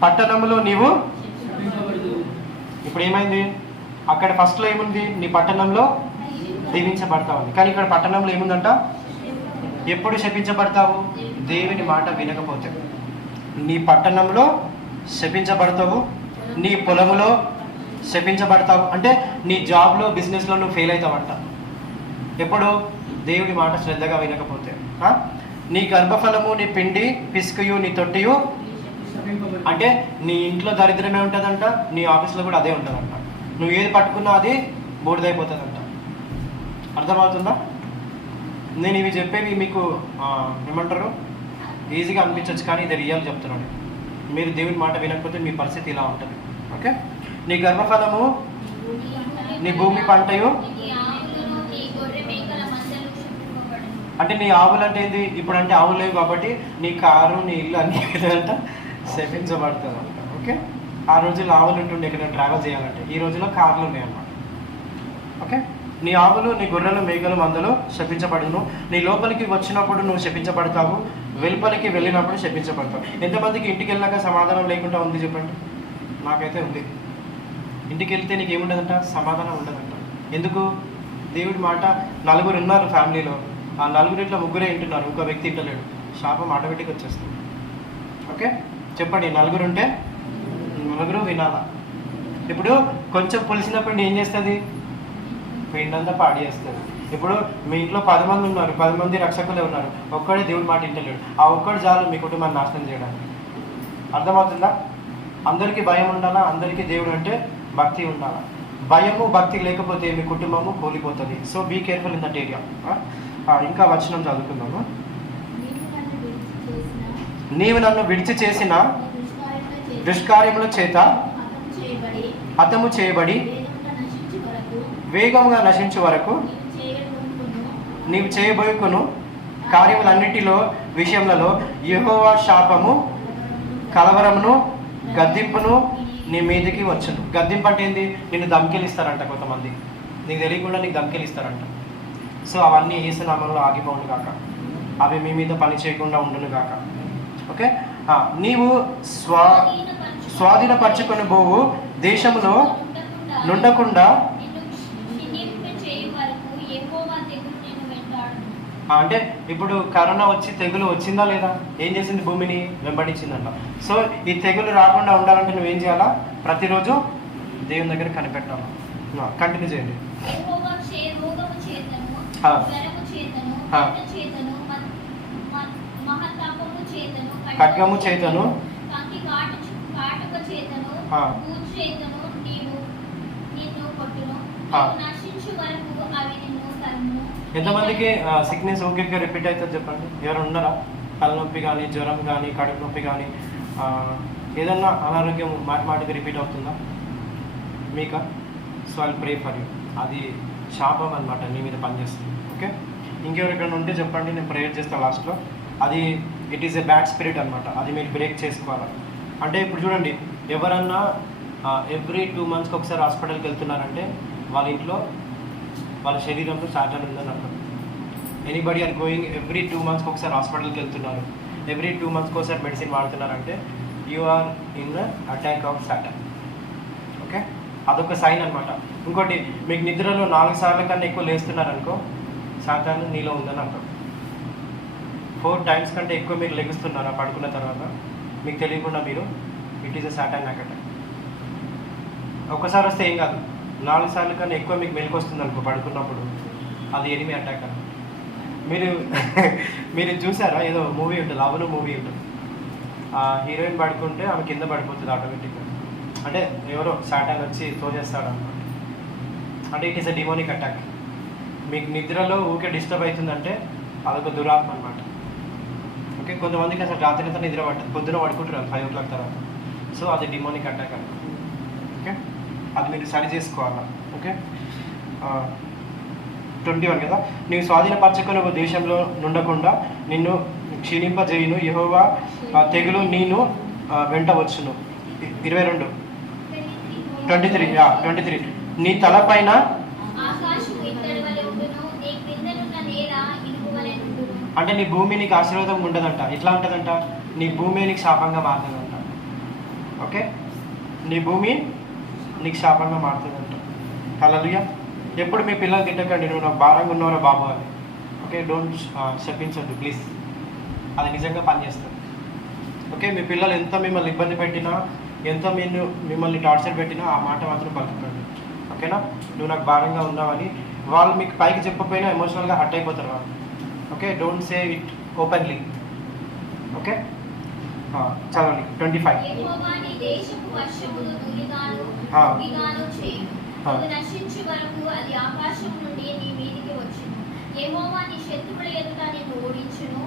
పట్టణంలో నీవు ఇప్పుడు ఏమైంది? అక్కడ ఫస్ట్లో ఏముంది? నీ పట్టణంలో దీవించబడతావు. కానీ ఇక్కడ పట్టణంలో ఏముందంట? ఎప్పుడు శపించబడతావు? దేవుని మాట వినకపోతే. నీ పట్టణంలో శపించబడతావు, నీ పొలములో శపించబడతావు. అంటే నీ జాబ్లో బిజినెస్లో నువ్వు ఫెయిల్ అవుతావంట. ఎప్పుడు? దేవుడి మాట శ్రద్ధగా వినకపోతే. నీ గర్భఫలము, నీ పిండి పిసుకయు, నీ తొట్టియు. అంటే నీ ఇంట్లో దరిద్రమే ఉంటుందంట, నీ ఆఫీస్లో కూడా అదే ఉంటుందంట. నువ్వు ఏది పట్టుకున్నా అది బూడిదైపోతుందంట. అర్థమవుతుందా? నేను ఇవి చెప్పేవి మీకు ఏమంటారు, ఈజీగా అనిపించవచ్చు, కానీ ఇది రియల్ చెప్తున్నాను. మీరు దేవుని మాట వినకపోతే మీ పరిస్థితి ఇలా ఉంటుంది. ఓకే, నీ గర్భఫలము, నీ భూమి పంటయు. అంటే నీ ఆవులు అంటే ఏంది? ఇప్పుడు అంటే ఆవులు లేవు కాబట్టి నీ కారు, నీ ఇల్లు అన్నీ ఏదంట శపించబడుతుంది అంట. ఓకే, ఆ రోజుల్లో ఆవులు ఉంటుండే ఎక్కడ ట్రావెల్ చేయాలంటే, ఈ రోజుల్లో కార్లు ఉన్నాయన్నమాట. ఓకే, నీ ఆవులు, నీ గొర్రెలు, మేకలు, మందలు శపించబడును. నీ లోపలికి వచ్చినప్పుడు నువ్వు శపించబడతావు, వెలుపలికి వెళ్ళినప్పుడు శపించబడతావు. ఎంతమందికి ఇంటికి వెళ్ళాక సమాధానం లేకుండా ఉంది చెప్పండి? నాకైతే ఉంది. ఇంటికి వెళ్తే నీకు ఏముండదంట? సమాధానం ఉండదంట. ఎందుకు? దేవుడి మాట. 4 ఉన్నారు ఫ్యామిలీలో, ఆ 4 ముగ్గురే వింటున్నారు, ఇంకో వ్యక్తి వింటలేడు. శాపం ఆటోమేటిక్గా వచ్చేస్తుంది. ఓకే, చెప్పండి, 4 ఉంటే 4 వినాలా? ఇప్పుడు కొంచెం పులిసినప్పుడు ఏం చేస్తుంది? పిండంతా పాడి చేస్తుంది. ఇప్పుడు మీ ఇంట్లో 10 మంది ఉన్నారు, 10 మంది రక్షకులే ఉన్నారు, ఒక్కడే దేవుడి మాట వింటలేడు. ఆ ఒక్కడు చాలు మీ కుటుంబాన్ని నాశనం చేయడానికి. అర్థమవుతుందా? అందరికీ భయం ఉండాలా, అందరికీ దేవుడు అంటే భక్తి ఉండాలా. భయము భక్తి లేకపోతే మీ కుటుంబము కూలిపోతుంది. So be careful in that area. ఇంకా వచనం చదువుకుందాము. నీవు నన్ను విడిచి చేసిన దుష్కార్యముల చేత హతము చేయబడి వేగంగా నశించే వరకు నీవు చేయబోయుకును కార్యములన్నిటిలో విషయములలో యెహోవా శాపము, కలవరమును, గద్దింపును నీ మీదకి వచ్చును. గద్దింపు అంటే ఏంది? నిన్ను ధమ్కిలిస్తారంట కొంతమంది, నీకు తెలియకుండా నీకు ధమ్కిలిస్తారంట. సో అవన్నీ యేసు నామములో ఆగిపోవును గాక, అవి మీ మీద పని చేయకుండా ఉండును గాక. ఓకే, నీవు స్వాధీనపరచుకొని పోవు దేశంలో నుండకుండా. అంటే ఇప్పుడు కరోనా వచ్చి తెగులు వచ్చిందా లేదా? ఏం చేసింది? భూమిని వెంబడించిందంట. సో ఈ తెగులు రాకుండా ఉండాలంటే నువ్వేం చేయాలా? ప్రతిరోజు దేవుని దగ్గర కనిపెట్టాలి. కంటిన్యూ చేయండి. ఖడ్గము చేతను కాటుక చేతను పూజ చేతను నీవు నిన్ను కొట్టును నశించు వరకు అవి నిన్ను తన్ను. ఎంతమందికి సిక్నెస్ ఊరికే రిపీట్ అవుతుంది చెప్పండి? ఎవరు ఉన్నారా? తలనొప్పి కానీ, జ్వరం కానీ, కడుపు నొప్పి కానీ, ఏదన్నా అనారోగ్యం మాటికి రిపీట్ అవుతుందా మీకా? So I pray for you. అది శాపం అనమాట, నీ మీద పనిచేస్తుంది. ఓకే, ఇంకెవరికైనా ఉంటే చెప్పండి, నేను ప్రేయర్ చేస్తాను లాస్ట్లో. అది it is a bad spirit అనమాట, అది మీరు బ్రేక్ చేసుకోవాలి. అంటే ఇప్పుడు చూడండి, ఎవరన్నా ఎవ్రీ 2 monthsకి ఒకసారి హాస్పిటల్కి వెళ్తున్నారంటే వాళ్ళ ఇంట్లో వాళ్ళ శరీరంలో సాటాన్ ఉందని అర్థం. ఎనీబడి ఆర్ గోయింగ్ ఎవ్రీ 2 monthsకి ఒకసారి హాస్పిటల్కి వెళ్తున్నారు, ఎవ్రీ 2 monthsకి ఒకసారి మెడిసిన్ వాడుతున్నారంటే you are in the attack of Satan. Okay, అదొక సైన్ అనమాట. ఇంకోటి, మీకు నిద్రలో 4 సార్లు కన్నా ఎక్కువ లేస్తున్నారనుకో సాతాను నీలో ఉందని అర్థం. 4 times కంటే ఎక్కువ మీరు లెగుస్తున్నారా పడుకున్న తర్వాత మీకు తెలియకుండా మీరు, it is a Satan attack. ఒకసారి వస్తే ఏం కాదు, 4 సార్లు కన్నా ఎక్కువ మీకు మెలకు వస్తుంది అనుకో పడుకున్నప్పుడు, అది ఎనిమి అటాక్ అని. మీరు చూసారా, ఏదో మూవీ ఉంటుంది, అవను మూవీ ఉంటుంది, హీరోయిన్ పడుకుంటే ఆమె కింద పడిపోతుంది ఆటోమేటిక్గా. అంటే ఎవరో సాటాన్ వచ్చి తోచేస్తాడు అనమాట. అంటే it is a demonic attack. మీకు నిద్రలో ఊకే డిస్టర్బ్ అవుతుందంటే అదొక దురాత్మ అనమాట. ఓకే, కొంతమందికి అసలు రాత్రి అంతా నిద్ర పట్టదు, పొద్దున పడుకుంటారు 5 o'clock తర్వాత. సో అది డిమోనిక్ అటాక్ అనమాట. ఓకే, అది మీరు సరి చేసుకోవాలా. ఓకే, 21 కదా, నీవు స్వాధీనపరచుకుని ఒక దేశంలో నుండకుండా నిన్ను క్షీణింపజేయును యెహోవా తెగులు నేను వెంట వచ్చును. 23 నీ తలపైన అంటే నీ భూమి నీకు ఆశీర్వాదం ఉండదంట. ఎట్లా ఉంటుందంట? నీ భూమి నీకు శాపంగా మారుతుందంట. ఓకే, నీ భూమి నీకు శాపంగా మారుతుందంట. హల్లెలూయా. ఎప్పుడు మీ పిల్లలు తిట్టకండి, నువ్వు నాకు భారంగా ఉన్నవరా బాబు అని. ఓకే, డోంట్ చెప్పించద్దు ప్లీజ్, అది నిజంగా పనిచేస్తుంది. ఓకే, మీ పిల్లలు ఎంత మిమ్మల్ని ఇబ్బంది పెట్టినా, ఎంత మిమ్మల్ని టార్చర్ పెట్టినా ఆ మాట మాత్రం పలుకుతండి. ఓకేనా, నువ్వు నాకు భారంగా ఉన్నావని. వాళ్ళు మీకు పైకి చెప్పకపోయినా ఎమోషనల్గా హర్ట్ అయిపోతారు వాళ్ళు. Okay, don't say it openly. Okay, చదవండి 25. నశించు వరకు అది ఆకాశం నుండి నీ మీదికి వచ్చును. యెహోవా నీ శత్రువుల ఎదుట నిన్ను ఓడించును.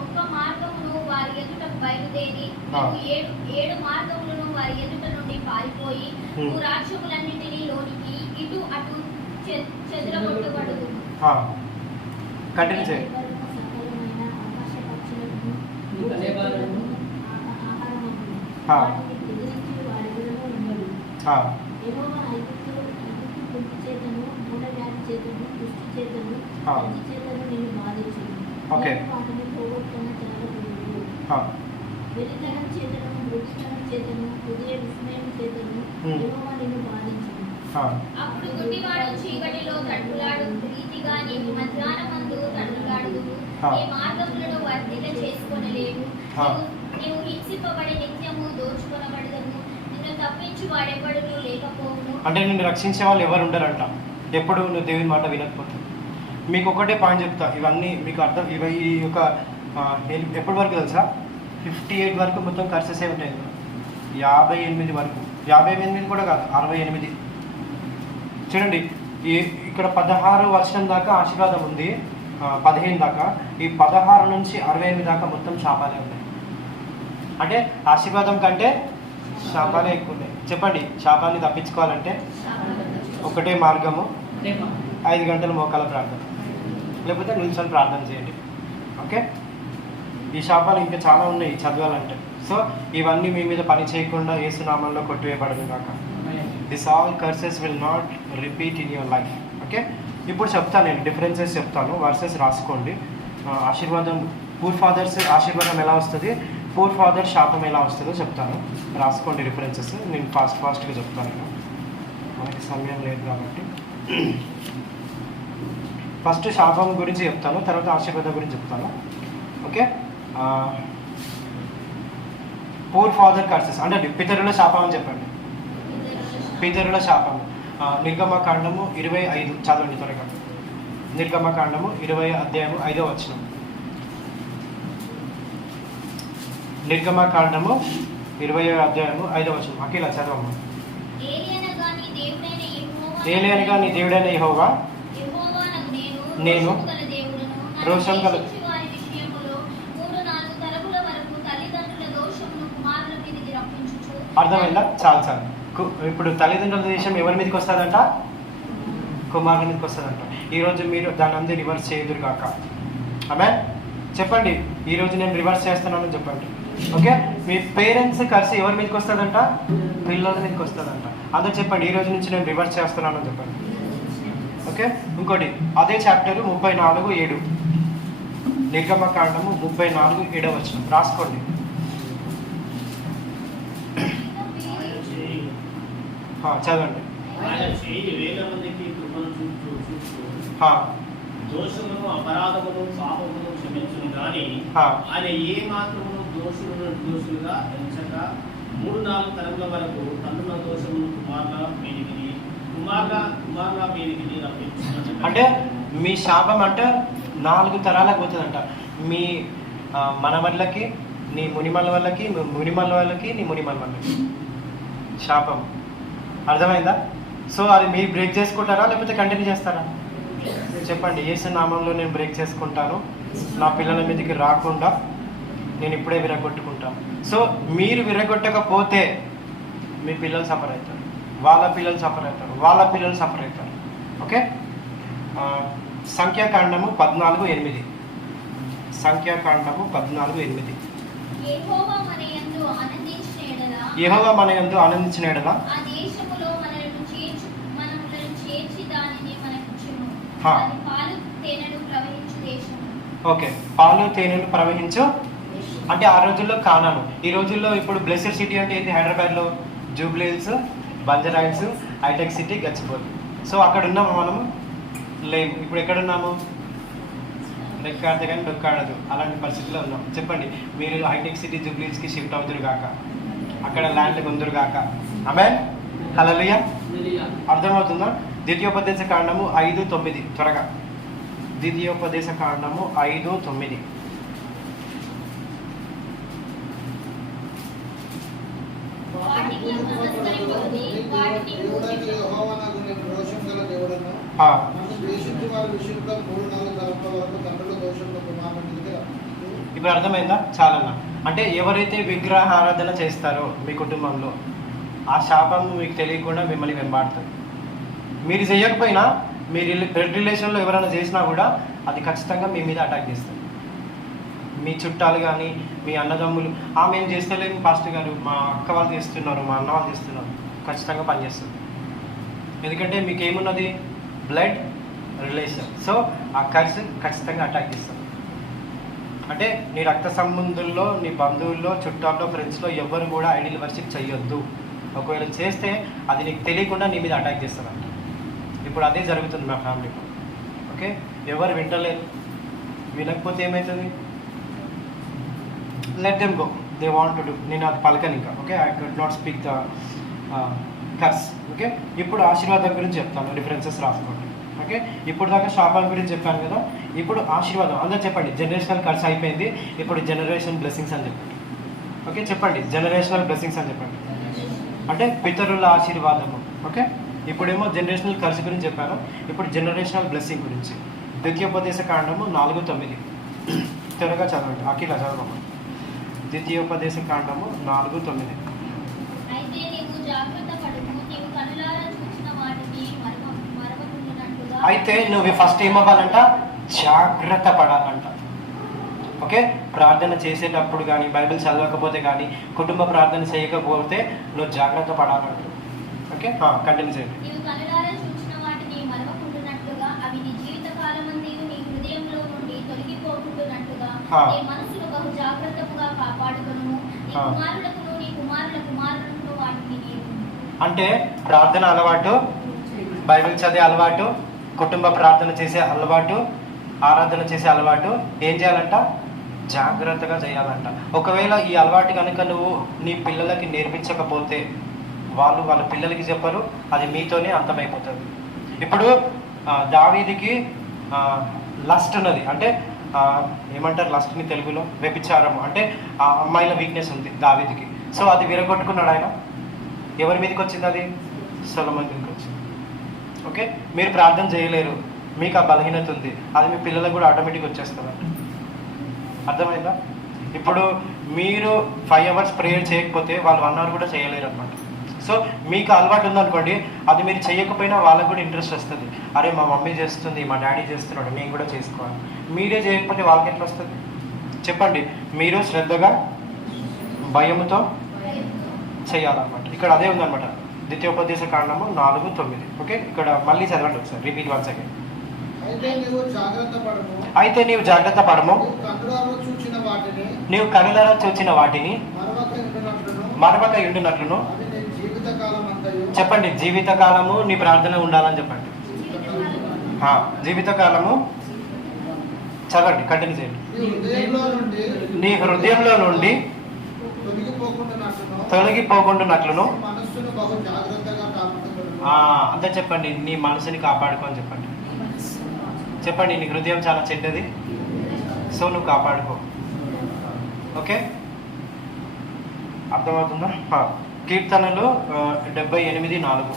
ఒక్క మార్గమును వారి ఎదుట బయలుదేరి ఏడు మార్గములను వారి ఎదుట నుండి పారిపోయి నువ్వు రాజ్యములన్నింటినీ లోనికి ఇటు అటు చెదరగొట్టబడుదు. కంటిన్యూ చేయండి. ఓకే, అప్పుడు గుడ్డివాడు చీకటిలో తట్టులాడు రీతిగా నీవు మధ్యాహ్నమందు తట్టులాడు. నీ మార్గములను వర్ధిల్ల చేసుకొనలేవు. నీవు హింసింపబడి నిత్యము దోచుకొనబడదము. నిన్ను తప్పించు వాడెవడును లేకపోవును. అంటే నిన్ను రక్షించే వాళ్ళు ఎవరు ఉండరంట ఎప్పుడు నువ్వు దేవుని మాట వినకపోతే. మీకు ఒకటే పాయింట్ చెప్తా, ఇవన్నీ మీకు అర్థం. ఈ యొక్క ఎప్పటి వరకు తెలుసా? 58 వరకు మొత్తం కర్సెసే ఉంటాయి. 58 వరకు, 58 కూడా కాదు, 68. చూడండి, ఇక్కడ 16 వర్షం దాకా ఆశీర్వాదం ఉంది, 15 దాకా. ఈ 16 నుంచి 68 దాకా మొత్తం శాపాలే ఉన్నాయి. అంటే ఆశీర్వాదం కంటే శాపాలే ఎక్కువ ఉన్నాయి. చెప్పండి, శాపాన్ని తప్పించుకోవాలంటే ఒకటే మార్గము, 5 గంటల మోకాల ప్రార్థన, లేకపోతే నిల్చొని ప్రార్థన చేయండి. ఓకే, ఈ శాపాలు ఇంకా చాలా ఉన్నాయి చదవాలంటే. సో ఇవన్నీ మీ మీద పని చేయకుండా యేసు నామంలో కొట్టివేయబడదు కాక. This all curses will not repeat in your life. Okay, ఇప్పుడు చెప్తాను, నేను డిఫరెన్సెస్ చెప్తాను, వర్సెస్ రాసుకోండి. ఆశీర్వాదం, పూర్ ఫాదర్స్ ఆశీర్వాదం ఎలా వస్తుంది, పూర్ ఫాదర్ శాపం ఎలా వస్తుందో చెప్తాను, రాసుకోండి రిఫరెన్సెస్. నేను ఫాస్ట్గా చెప్తాను, మనకి సమయం లేదు కాబట్టి. ఫస్ట్ శాపం గురించి చెప్తాను, తర్వాత ఆశీర్వాదం గురించి చెప్తాను. ఓకే, పూర్ ఫాదర్ కర్సెస్ అంటే పితరుల శాపం అని చెప్పండి. పితరుల శాపం, నిర్గమకాండము 25 చదవండి త్వరగా. నిర్గమకాండము 20 అధ్యాయము 5వ వచనం. నిర్గమకాండము 20వ అధ్యాయము 5వ వచనం. అఖిల చదవమ్మ. ఏలియనగా నీ దేవుడైన యెహోవా నేను రోషం గల అర్థమైందా? చాలు చాలు. ఇప్పుడు తల్లిదండ్రుల దేశం ఎవరి మీదకి వస్తుందంట? కుమారుల మీదకి వస్తుందంట. ఈరోజు మీరు దాన్ని అందరూ రివర్స్ చేయదురు కాక. ఆమె చెప్పండి, ఈరోజు నేను రివర్స్ చేస్తున్నానని చెప్పండి. ఓకే, మీ పేరెంట్స్ కలిసి ఎవరి మీదకి వస్తుందంట? పిల్లల మీదకి వస్తుందంట. అందరూ చెప్పండి, ఈరోజు నుంచి నేను రివర్స్ చేస్తున్నానని చెప్పండి. ఓకే, ఇంకోటి అదే చాప్టర్ 34:7 నిర్గమకాండము 34:7 వచనం రాసుకోండి. చదవండి. దోషమును అపరాధమును పాపమును క్షమించును గాని ఆయన ఏ మాత్రమును దోషులుగా ఎంచక 3-4 తరముల వరకు తన్నుల దోషమును కుమారుల మీదికి రప్పించును. అంటే మీ శాపం అంటే 4 తరాలకు పోతుందంట. మీ మనవళ్ళకి, నీ మునిమల వాళ్ళకి, మునిమల వాళ్ళకి, నీ మునిమల వాళ్ళకి శాపం. అర్థమైందా? సో అది మీరు బ్రేక్ చేసుకుంటారా లేకపోతే కంటిన్యూ చేస్తారా? చెప్పండి, యేసు నామంలో నేను బ్రేక్ చేసుకుంటాను, నా పిల్లల మీదకి రాకుండా నేను ఇప్పుడే విరగొట్టుకుంటాను. సో మీరు విరగొట్టకపోతే మీ పిల్లలు సఫర్ అవుతారు, వాళ్ళ పిల్లలు సఫర్ అవుతారు, వాళ్ళ పిల్లలు సఫర్ అవుతారు. ఓకే, సంఖ్యాకాండము 14:8. సంఖ్యాకాండము 14:8. యెహోవా మన యందు ఆనందించిన ఎడల ఓకే, పాలు తేనెలు ప్రవహించు అంటే ఆ రోజుల్లో కానాను. ఈ రోజుల్లో ఇప్పుడు బ్లెస్సెడ్ సిటీ అంటే ఏంటి? హైదరాబాద్లో జూబ్లీ హిల్స్, బంజారా హిల్స్, హైటెక్ సిటీ, గచ్చిబౌలి. సో అక్కడ ఉన్నాము మనము లేము. ఇప్పుడు ఎక్కడున్నాము? రెక్కాడితే కానీ డొక్కాడదు, అలాంటి పరిస్థితిలో ఉన్నాం. చెప్పండి, మీరు హైటెక్ సిటీ, జూబ్లీ హిల్స్కి షిఫ్ట్ అవుతురు కాక, అక్కడ ల్యాండ్ కొందరు కాక. ఆమేన్, హల్లెలూయా. అర్థమవుతుందా? ద్వితీయోపదేశ కాండము 5:9 త్వరగా. ద్వితీయోపదేశ కాండము 5:9. ఇప్పుడు అర్థమైందా? చాలన్నా. అంటే ఎవరైతే విగ్రహారాధన చేస్తారో మీ కుటుంబంలో, ఆ శాపం మీకు తెలియకుండా మిమ్మల్ని వెంబాడుతుంది. మీరు చేయకపోయినా మీ బ్లడ్ రిలేషన్లో ఎవరైనా చేసినా కూడా అది ఖచ్చితంగా మీ మీద అటాక్ చేస్తుంది. మీ చుట్టాలు కానీ, మీ అన్నదమ్ములు, మేము చేస్తలేము పాస్టర్ గారు, మా అక్క వాళ్ళు చేస్తున్నారు, మా అన్న వాళ్ళు చేస్తున్నారు, ఖచ్చితంగా పనిచేస్తుంది. ఎందుకంటే మీకు ఏమున్నది? Blood relation. సో ఆ కర్స్ ఖచ్చితంగా అటాక్ చేస్తుంది. అంటే నీ రక్త సంబంధుల్లో, నీ బంధువుల్లో, చుట్టాల్లో, ఫ్రెండ్స్లో ఎవరు కూడా ఐడియల్ వర్షిప్ చేయొద్దు. ఒకవేళ చేస్తే అది నీకు తెలియకుండా నీ మీద అటాక్ చేస్తారంట. ఇప్పుడు అదే జరుగుతుంది మా ఫ్యామిలీలో. ఓకే, ఎవరు వింటలేరు, వినకపోతే ఏమవుతుంది? Let them go, they want to do. నేను అది పలకను ఇంకా. Okay, I could not speak the curse. Okay, ఇప్పుడు ఆశీర్వాదం గురించి చెప్తాను, రిఫరెన్సెస్ రాసుకోండి. ఓకే, ఇప్పుడు దాకా శాపం గురించి చెప్పాను కదా, ఇప్పుడు ఆశీర్వాదం. అందరూ చెప్పండి, జనరేషనల్ కర్స్ అయిపోయింది, ఇప్పుడు జనరేషన్ బ్లెస్సింగ్స్ అని చెప్పండి. ఓకే, చెప్పండి, జనరేషనల్ బ్లెస్సింగ్స్ అని చెప్పండి. అంటే పితరుల ఆశీర్వాదము. ఓకే, ఇప్పుడేమో జనరేషనల్ కర్స్ గురించి చెప్పాను, ఇప్పుడు జనరేషనల్ బ్లెస్సింగ్ గురించి. ద్వితీయోపదేశ కాండము 4:9 త్వరగా చదవండి. అఖిల చదవమ్మా. ద్వితీయోపదేశ కాండము 4:9. అయితే నువ్వు ఫస్ట్ ఏమవ్వాలంట? జాగ్రత్త పడాలంట. ఓకే, ప్రార్థన చేసేటప్పుడు కానీ, బైబిల్ చదవకపోతే కానీ, కుటుంబ ప్రార్థన చేయకపోతే నువ్వు జాగ్రత్త పడాలంట. ఓకే, కంటిన్యూ చేయండి. అంటే ప్రార్థన అలవాటు, బైబిల్ చదివే అలవాటు, కుటుంబ ప్రార్థన చేసే అలవాటు, ఆరాధన చేసే అలవాటు ఏం చేయాలంట? జాగ్రత్తగా చేయాలంట. ఒకవేళ ఈ అలవాటు కనుక నువ్వు నీ పిల్లలకి నేర్పించకపోతే వాళ్ళు వాళ్ళ పిల్లలకి చెప్పరు, అది మీతోనే అంతమైపోతుంది. ఇప్పుడు దావీదుకి లస్ట్ ఉన్నది, అంటే ఏమంటారు లాస్ట్ని తెలుగులో, వ్యభిచారం. అంటే ఆ అమ్మాయిల వీక్నెస్ ఉంది దావీదుకి. సో అది విరగొట్టుకున్నాడు ఆయన. ఎవరి మీదకి వచ్చింది అది? సొలొమోన్ మీదకి వచ్చింది. ఓకే, మీరు ప్రార్థన చేయలేరు, మీకు ఆ బలహీనత ఉంది, అది మీ పిల్లలకు కూడా ఆటోమేటిక్గా వచ్చేస్తుందంట. అర్థమైందా? ఇప్పుడు మీరు 5 hours ప్రేయర్ చేయకపోతే వాళ్ళు 1 hour కూడా చేయలేరు అనమాట. సో మీకు అలవాటు ఉందనుకోండి, అది మీరు చేయకపోయినా వాళ్ళకు కూడా ఇంట్రెస్ట్ వస్తుంది. అరే మా మమ్మీ చేస్తుంది, మా డాడీ చేస్తున్నాడు, నేను కూడా చేసుకోవాలి. మీరే చేయకపోతే వాళ్ళకి ఎట్లా వస్తుంది చెప్పండి? మీరు శ్రద్ధగా భయంతో చేయాలన్నమాట. ఇక్కడ అదే ఉందన్నమాట, ద్వితీయోపదేశ కాండము 4:9. ఓకే, ఇక్కడ మళ్ళీ చదవండి ఒకసారి, రిపీట్ వన్స్ అగైన్. అయితే నీవు జాగ్రత్త పడము, నీవు కనులారా చూచిన వాటిని మరవక ఉండునట్లును. చెప్పండి, జీవితకాలము నీ ప్రార్థన ఉండాలని చెప్పండి. జీవితకాలము చదవండి, కంటిన్యూ చేయండి. నీ హృదయంలో నుండి తొలగిపోకుండానట్లును. అంతే చెప్పండి, నీ మనసుని కాపాడుకోని చెప్పండి. చెప్పండి, నీ హృదయం చాలా చెడ్డది, సో నువ్వు కాపాడుకో. ఓకే, అర్థమవుతుందా? కీర్తనలు 78:4.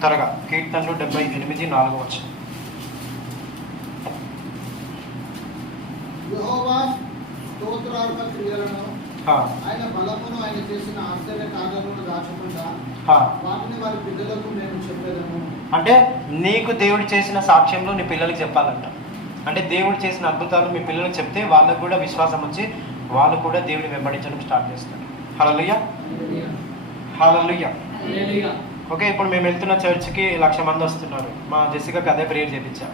త్వరగా, కీర్తనలు 78:4 వచ్చి. ఆయన బలమును ఆయన చేసిన ఆశ్చర్య కార్యములను దాచకుండా వాటిని వారి పిల్లలకు నేను చెప్పేదను. అంటే నీకు దేవుడు చేసిన సాక్ష్యంలో నీ పిల్లలకి చెప్పాలంట. అంటే దేవుడు చేసిన అద్భుతాలు మీ పిల్లలకు చెప్తే వాళ్ళకు కూడా విశ్వాసం వచ్చి వాళ్ళు కూడా దేవుడిని వెంబడించడం స్టార్ట్ చేస్తారు. హల్లెలూయా, హల్లెలూయా. ఓకే, ఇప్పుడు మేము వెళ్తున్న చర్చ్కి 1,00,000 మంది వస్తున్నారు. మా జెసికాకి అదే ప్రేయర్ చేయించా.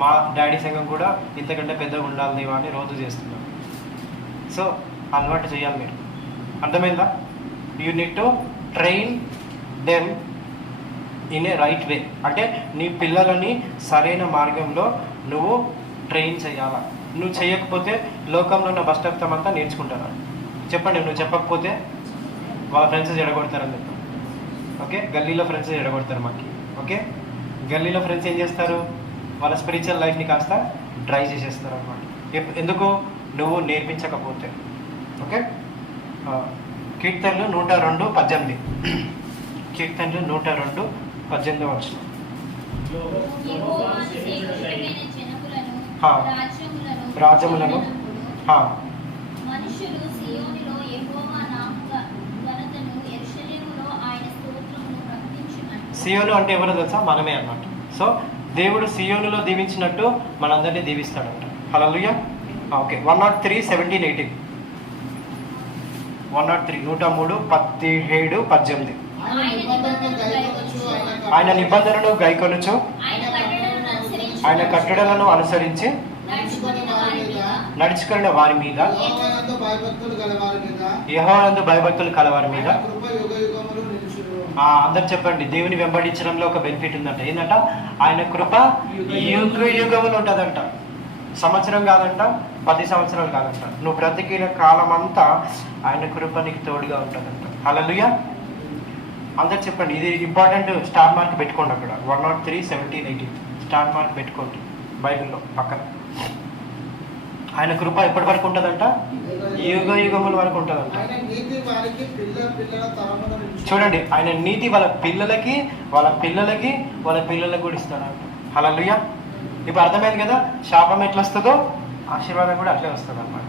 మా డాడీ సంఘం కూడా ఇంతకంటే పెద్దగా ఉండాలి దేవా అని రోజు చేస్తున్నాం. సో అలవాటు చేయాలి మీరు. అర్థమైందా? You need to train them in a right way. అంటే నీ పిల్లలని సరైన మార్గంలో నువ్వు ట్రైన్ చేయాలా. నువ్వు చేయకపోతే లోకంలో ఉన్న భ్రష్టత్వం అంతా నేర్చుకుంటారా? చెప్పండి, నువ్వు చెప్పకపోతే వాళ్ళ ఫ్రెండ్స్ ఎడగొడతారని చెప్పండి. ఓకే, గల్లీలో ఫ్రెండ్స్ ఎడగొడతారు మాకు. ఓకే, గల్లీలో ఫ్రెండ్స్ ఏం చేస్తారు? వాళ్ళ స్పిరిచువల్ లైఫ్ని కాస్త డ్రై చేసేస్తారు అన్నమాట. ఎందుకు? నువ్వు నేర్పించకపోతే. ఓకే, కీర్తనలు 102:18. కీర్తనలు 102:18 వచ్చిన. రాజ్యములను మనుషులు సియోనులో యెహోవా నామ ఘనతను, యెరూషలేములో ఆయన స్తోత్రమును ప్రకటించునట్లు. సియోను అంటే ఎవరో తెలుసా? మనమే అన్నమాట. సో దేవుడు సియోనులో దీవించినట్టు మనందరినీ దీవిస్తాడంట. హల్లెలూయా. ఓకే, 103:17-18. 103, 103:17-18. ఆయన నిబంధనను గైకొనుచు ఆయన కట్టడలను అనుసరించి నడుచుకున్న వారి మీద, యెహోవాయందు భయభక్తులు కలవారి మీద. అందరు చెప్పండి, దేవుని వెంబడించడంలో ఒక బెనిఫిట్ ఉందంట. ఏంటంట? ఆయన కృప యుగ యుగములు ఉంటుందంట. సంవత్సరం కాదంట, 10 సంవత్సరాలు కాదంట, నువ్వు బ్రతికిన కాలం అంతా ఆయన కృప నీకు తోడుగా ఉంటుందంట. హల్లెలూయా. అందరు చెప్పండి, ఇది ఇంపార్టెంట్. స్టార్ మార్క్ పెట్టుకోండి అక్కడ. 103:17-18 స్టార్ మార్క్ పెట్టుకోండి బైబిల్లో పక్కన. ఆయన కృప ఎప్పటి వరకు ఉంటుందంట? యుగ యుగముల వరకు ఉంటుందంట. చూడండి, ఆయన నీతి వాళ్ళ పిల్లలకి వాళ్ళ పిల్లలకి వాళ్ళ పిల్లలకు కూడా ఇస్తాడంట. హల్లెలూయా. ఇప్పుడు అర్థమైంది కదా, శాపం ఎట్లా వస్తుందో ఆశీర్వాదం కూడా అట్లే వస్తుంది అన్నమాట.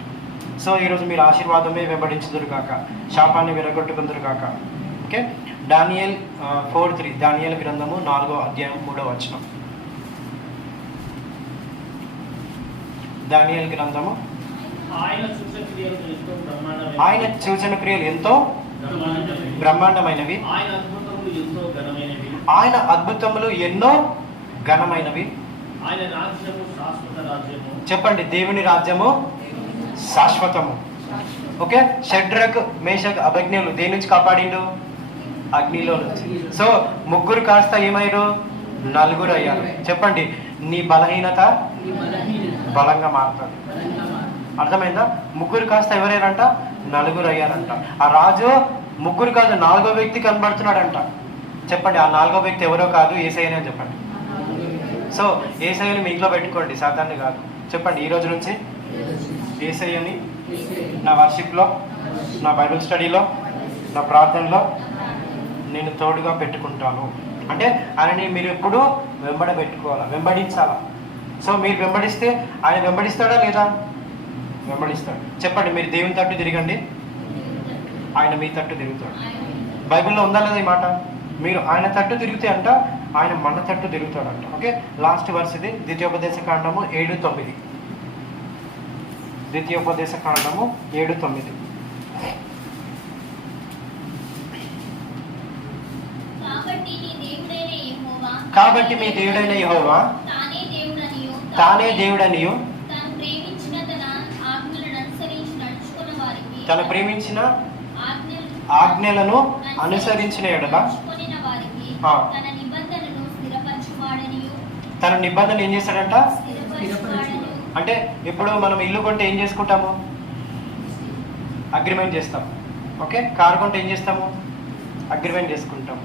సో ఈరోజు మీరు ఆశీర్వాదమే వెంబడించుదురు కాక, శాపాన్ని విరగొట్టుకుందరు కాక. ఓకే, దానియేల్ 4:3. దానియేలు గ్రంథము 4:3. దానియేలు గ్రంథము. ఆయన సూచన క్రియలు ఎంతో బ్రహ్మాండమైనవి, ఆయన అద్భుతములు ఎన్నో ఘనమైనవి. చెప్పండి, దేవుని రాజ్యము శాశ్వతము. ఓకే, షడ్రక్ మేషక్ అభిజ్ఞులు దేని నుంచి కాపాడిండు? అగ్నిలో నుంచి. సో 3 కాస్త ఏమయ్యారు? 4 అయ్యారు. చెప్పండి, నీ బలహీనత బలంగా మారుతుంది. అర్థమైందా? 3 కాస్త ఎవరైనారంట? 4 అయ్యారంట. ఆ రాజు 3 కాదు 4వ వ్యక్తి కనబడుతున్నాడంట. చెప్పండి, ఆ 4వ వ్యక్తి ఎవరో కాదు, యేసయ్యనే అని చెప్పండి. సో యేసయ్యని మీ ఇంట్లో పెట్టుకోండి, సాతాన్ని కాదు. చెప్పండి, ఈ రోజు నుంచి యేసయ్యని నా వర్షిప్లో, నా బైబిల్ స్టడీలో, నా ప్రార్థనలో నేను తోడుగా పెట్టుకుంటాను. అంటే ఆయనని మీరు ఎప్పుడు వెంబడబెట్టుకోవాలా, వెంబడించాలా. సో మీరు వెంబడిస్తే ఆయన వెంబడిస్తాడా లేదా? వెంబడిస్తాడు. చెప్పండి, మీరు దేవుని తట్టు తిరగండి, ఆయన మీ తట్టు తిరుగుతాడు. బైబిల్లో ఉందా లేదా ఈ మాట? మీరు ఆయన తట్టు తిరిగితే అంట ఆయన మన తట్టు తిరుగుతాడంట. ఓకే, లాస్ట్ వర్స్ ఇది, ద్వితీయోపదేశ కాండము 7:9. ద్వితీయోపదేశ కాండము 7:9. కాబట్టి మీ దేవుడైన యెహోవా తానే దేవుడనియు తను ప్రేమించిన ఆజ్ఞలను అనుసరించిన ఎడల తన నిబంధన ఏం చేస్తాడంట? అంటే ఇప్పుడు మనం ఇల్లు కొంటే ఏం చేసుకుంటాము? అగ్రిమెంట్ చేస్తాం. ఓకే, కారు కొంటే ఏం చేస్తాము? అగ్రిమెంట్ చేసుకుంటాం.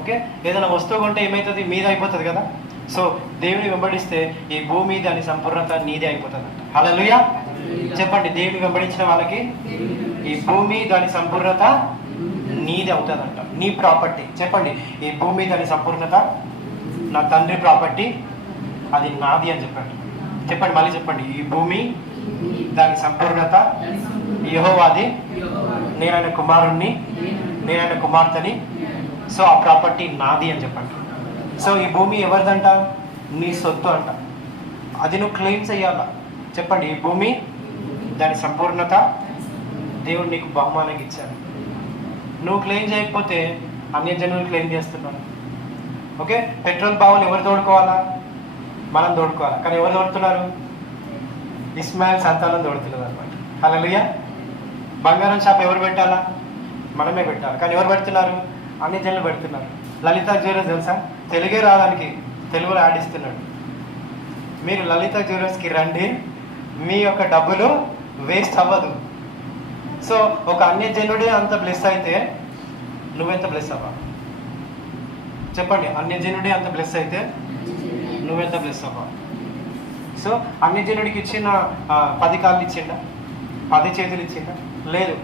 ఓకే, ఏదైనా వస్తువు కొంటే ఏమవుతుంది? మీద అయిపోతుంది కదా. సో దేవుని వెంబడిస్తే ఈ భూమి దాని సంపూర్ణత నీదే అయిపోతుంది అంట. హల్లెలూయా. చెప్పండి, దేవుని వెంబడించిన వాళ్ళకి ఈ భూమి దాని సంపూర్ణత నీది అవుతుందంట, నీ ప్రాపర్టీ. చెప్పండి, ఈ భూమి దాని సంపూర్ణత నా తండ్రి ప్రాపర్టీ, అది నాది అని చెప్పండి. చెప్పండి, మళ్ళీ చెప్పండి, ఈ భూమి దాని సంపూర్ణత యెహోవాది, నేను ఆయన కుమారుణ్ణి, నేను ఆయన కుమార్తెని. సో ఆ ప్రాపర్టీ నాది అని చెప్పండి. సో ఈ భూమి ఎవరిదంట? నీ సొత్తు అంట. అది నువ్వు క్లెయిమ్ చేయాలా. చెప్పండి, ఈ భూమి దాని సంపూర్ణత దేవుడు నీకు బహుమానంగా ఇచ్చాడు. నువ్వు క్లెయిమ్ చేయకపోతే అన్యజనులు క్లెయిమ్ చేస్తున్నారు. ఓకే, పెట్రోల్ బావులు ఎవరు తోడుకోవాలా? మనం తోడుకోవాలా. కానీ ఎవరు తోడుతున్నారు? ఇస్మాయిల్ సంతానం తోడుతున్నారు అనమాట. హల్లెలూయా. బంగారం షాప్ ఎవరు పెట్టాలా? మనమే పెట్టాలి. కానీ ఎవరు పెడుతున్నారు? అన్యజనులు పెడుతున్నారు. లలిత జ్యువెలర్స్ తెలుసా? తెలుగే రాదానికి తెలుగులో ఆడిస్తున్నాడు. మీరు లలిత జ్యువెలర్స్కి రండి, మీ యొక్క డబ్బులు వేస్ట్ అవ్వదు. సో ఒక అన్యజనుడే అంత బ్లెస్ అయితే నువ్వెంత బ్లెస్ అవ్వాలి? చెప్పండి, అన్యజనుడే అంత బ్లెస్ అయితే నువ్వెంత బ్లెస్ అవ్వాలి? సో అన్యజనుడికి ఇచ్చిన 10 కాళ్ళు ఇచ్చిండా? 10 చేతులు ఇచ్చిండా? లేదు.